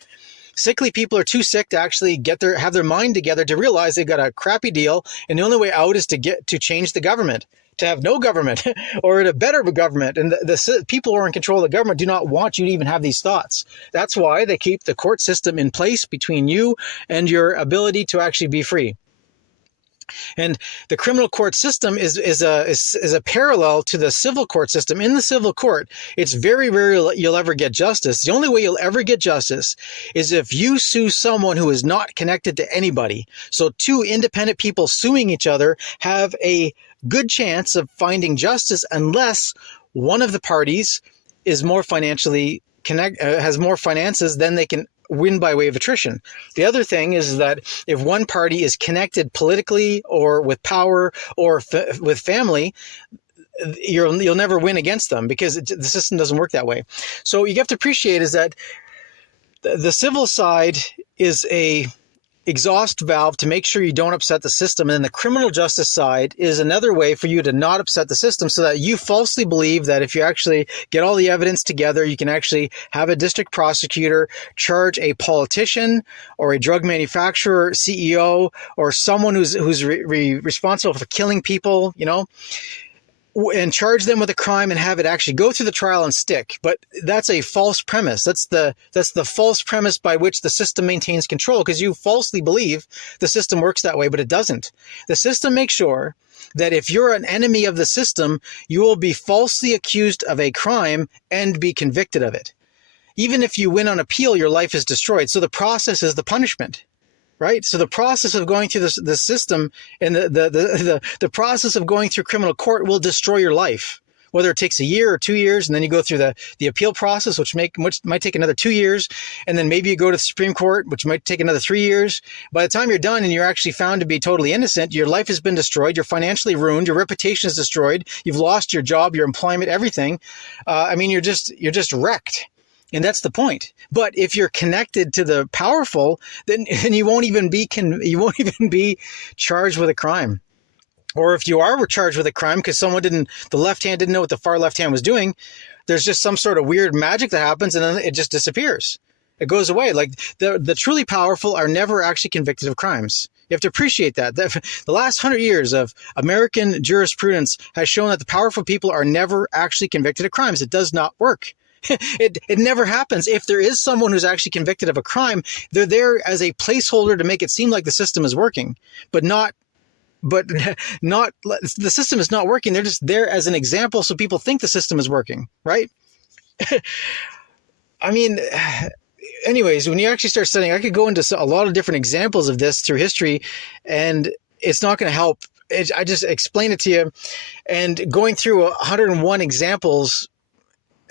Sickly people are too sick to actually have their mind together to realize they've got a crappy deal, and the only way out is to change the government, to have no government or a better government. And the people who are in control of the government do not want you to even have these thoughts. That's why they keep the court system in place between you and your ability to actually be free. And the criminal court system is a parallel to the civil court system. In the civil court, it's very rare you'll ever get justice. The only way you'll ever get justice is if you sue someone who is not connected to anybody. So two independent people suing each other have a good chance of finding justice unless one of the parties is more financially has more finances than they can win by way of attrition. The other thing is that if one party is connected politically or with power or with family, you'll never win against them because the system doesn't work that way. So you have to appreciate is that the civil side is a exhaust valve to make sure you don't upset the system. And then the criminal justice side is another way for you to not upset the system, so that you falsely believe that if you actually get all the evidence together, you can actually have a district prosecutor charge a politician or a drug manufacturer, CEO, or someone who's responsible for killing people, and charge them with a crime and have it actually go through the trial and stick. But that's a false premise. That's the false premise by which the system maintains control, because you falsely believe the system works that way, but it doesn't. The system makes sure that if you're an enemy of the system, you will be falsely accused of a crime and be convicted of it. Even if you win on appeal, your life is destroyed. So the process is the punishment. Right? So the process of going through the system and the process of going through criminal court will destroy your life, whether it takes a year or 2 years, and then you go through the appeal process, which might take another 2 years, and then maybe you go to the Supreme Court, which might take another 3 years. By the time you're done and you're actually found to be totally innocent, your life has been destroyed, you're financially ruined, your reputation is destroyed, you've lost your job, your employment, everything. You're just wrecked. And that's the point. But if you're connected to the powerful, then you won't even be charged with a crime. Or if you are charged with a crime because the left hand didn't know what the far left hand was doing, there's just some sort of weird magic that happens and then it just disappears. It goes away. Like the truly powerful are never actually convicted of crimes. You have to appreciate that. The last 100 years of American jurisprudence has shown that the powerful people are never actually convicted of crimes. It does not work. It never happens. If there is someone who's actually convicted of a crime, they're there as a placeholder to make it seem like the system is working, but the system is not working. They're just there as an example so people think the system is working, right? Anyways, when you actually start studying, I could go into a lot of different examples of this through history, and it's not going to help I just explained it to you, and going through 101 examples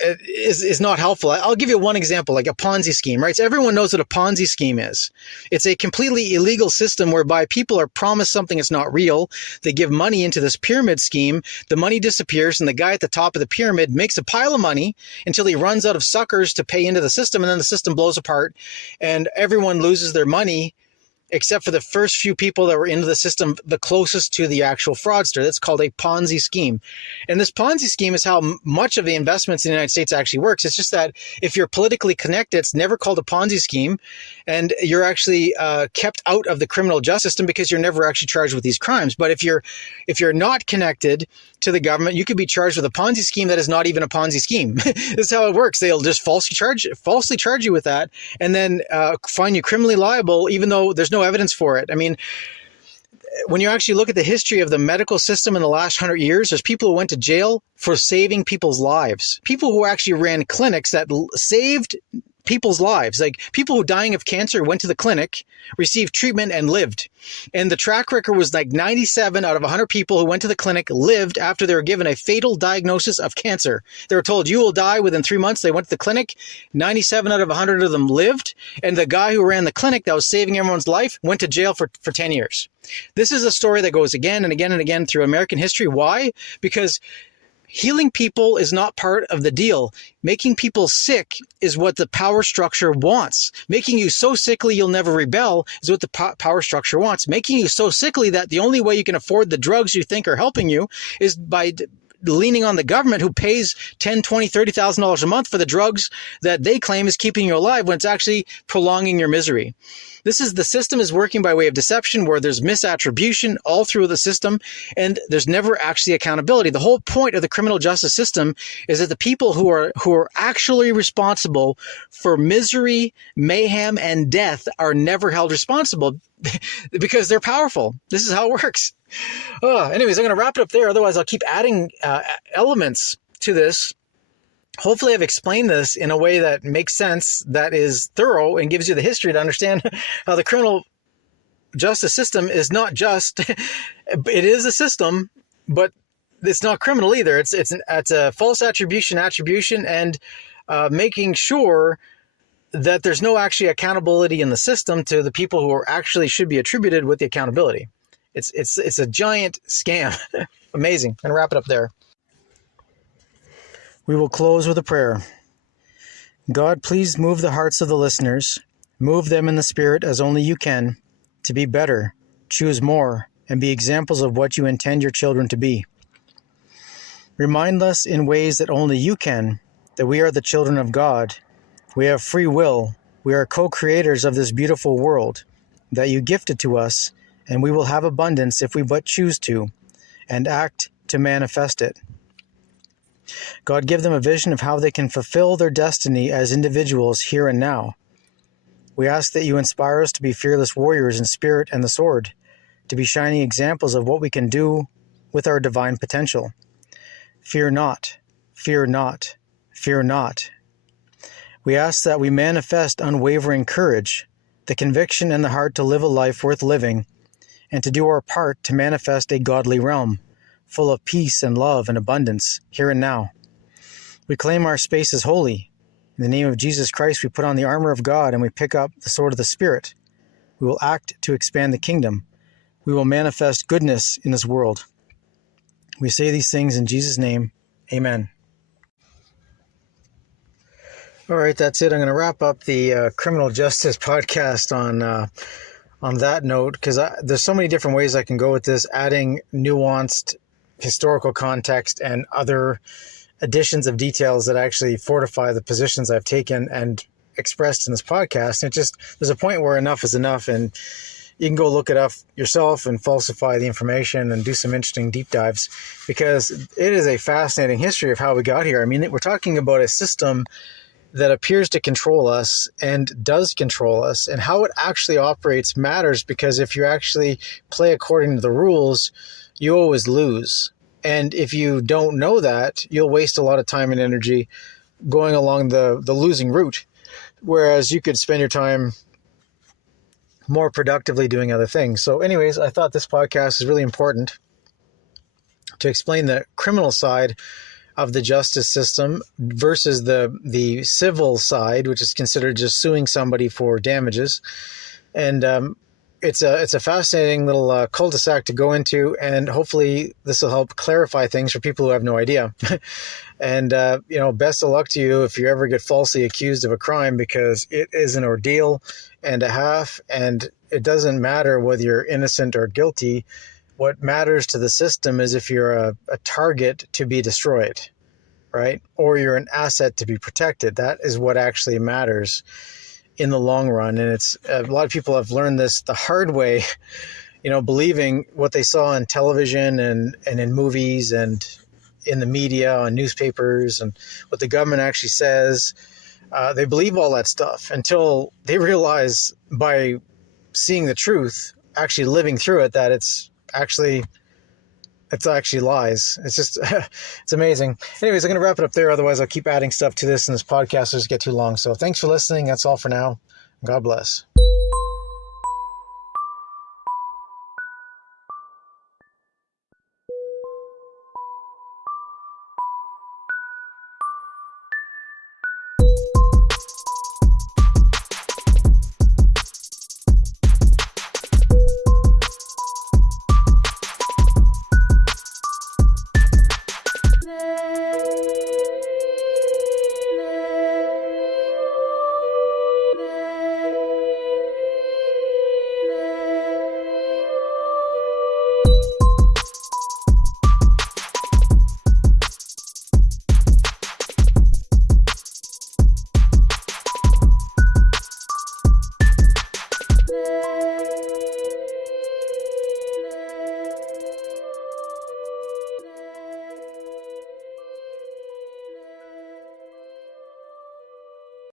is not helpful. I'll give you one example, like a Ponzi scheme, right? So everyone knows what a Ponzi scheme is. It's a completely illegal system whereby people are promised something that's not real. They give money into this pyramid scheme. The money disappears, and the guy at the top of the pyramid makes a pile of money until he runs out of suckers to pay into the system, and then the system blows apart, and everyone loses their money except for the first few people that were into the system the closest to the actual fraudster. That's called a Ponzi scheme. And this Ponzi scheme is how much of the investments in the United States actually works. It's just that if you're politically connected, it's never called a Ponzi scheme, and you're actually kept out of the criminal justice system because you're never actually charged with these crimes. But if you're not connected to the government, you could be charged with a Ponzi scheme that is not even a Ponzi scheme. This is how it works. They'll just falsely charge you with that, and then find you criminally liable, even though there's no evidence for it. I mean, when you actually look at the history of the medical system in the last 100 years, there's people who went to jail for saving people's lives. People who actually ran clinics that saved people's lives. Like people who dying of cancer went to the clinic, received treatment, and lived. And the track record was like 97 out of 100 people who went to the clinic lived after they were given a fatal diagnosis of cancer. They were told you will die within 3 months. They went to the clinic. 97 out of 100 of them lived. And the guy who ran the clinic that was saving everyone's life went to jail for 10 years. This is a story that goes again and again and again through American history. Why? Because healing people is not part of the deal. Making people sick is what the power structure wants. Making you so sickly you'll never rebel is what the power structure wants. Making you so sickly that the only way you can afford the drugs you think are helping you is by leaning on the government, who pays $10,000, $20,000, $30,000 a month for the drugs that they claim is keeping you alive when it's actually prolonging your misery. The system is working by way of deception, where there's misattribution all through the system, and there's never actually accountability. The whole point of the criminal justice system is that the people who are actually responsible for misery, mayhem, and death are never held responsible because they're powerful. This is how it works. Anyways, I'm going to wrap it up there. Otherwise, I'll keep adding elements to this. Hopefully I've explained this in a way that makes sense, that is thorough, and gives you the history to understand how the criminal justice system is not just, it is a system, but it's not criminal either. It's a false attribution, and making sure that there's no actually accountability in the system to the people who are actually should be attributed with the accountability. It's a giant scam. Amazing. I'm going to wrap it up there. We will close with a prayer. God, please move the hearts of the listeners. Move them in the spirit as only you can, to be better, choose more, and be examples of what you intend your children to be. Remind us in ways that only you can that we are the children of God. We have free will. We are co-creators of this beautiful world that you gifted to us, and we will have abundance if we but choose to, and act to manifest it. God, give them a vision of how they can fulfill their destiny as individuals here and now. We ask that you inspire us to be fearless warriors in spirit and the sword, to be shining examples of what we can do with our divine potential. Fear not, fear not, fear not. We ask that we manifest unwavering courage, the conviction and the heart to live a life worth living, and to do our part to manifest a godly realm, full of peace and love and abundance, here and now. We claim our space as holy. In the name of Jesus Christ, we put on the armor of God and we pick up the sword of the Spirit. We will act to expand the kingdom. We will manifest goodness in this world. We say these things in Jesus' name. Amen. All right, that's it. I'm going to wrap up the criminal justice podcast on that note, because there's so many different ways I can go with this, adding nuanced historical context and other additions of details that actually fortify the positions I've taken and expressed in this podcast. And there's a point where enough is enough, and you can go look it up yourself and falsify the information and do some interesting deep dives, because it is a fascinating history of how we got here. I mean, we're talking about a system that appears to control us and does control us, and how it actually operates matters, because if you actually play according to the rules, you always lose. And if you don't know that, you'll waste a lot of time and energy going along the losing route, whereas you could spend your time more productively doing other things. So anyways, I thought this podcast is really important. to explain the criminal side of the justice system versus the civil side, which is considered just suing somebody for damages. And it's a fascinating little cul-de-sac to go into, and hopefully this will help clarify things for people who have no idea. And best of luck to you if you ever get falsely accused of a crime, because it is an ordeal and a half, and it doesn't matter whether you're innocent or guilty. What matters to the system is if you're a target to be destroyed, right? Or you're an asset to be protected. That is what actually matters in the long run. And it's a lot of people have learned this the hard way, believing what they saw on television and in movies and in the media, on newspapers, and what the government actually says. They believe all that stuff until they realize, by seeing the truth, actually living through it, that it's actually lies. It's just, it's amazing. Anyways, I'm going to wrap it up there. Otherwise, I'll keep adding stuff to this, and this podcast will just get too long. So thanks for listening. That's all for now. God bless.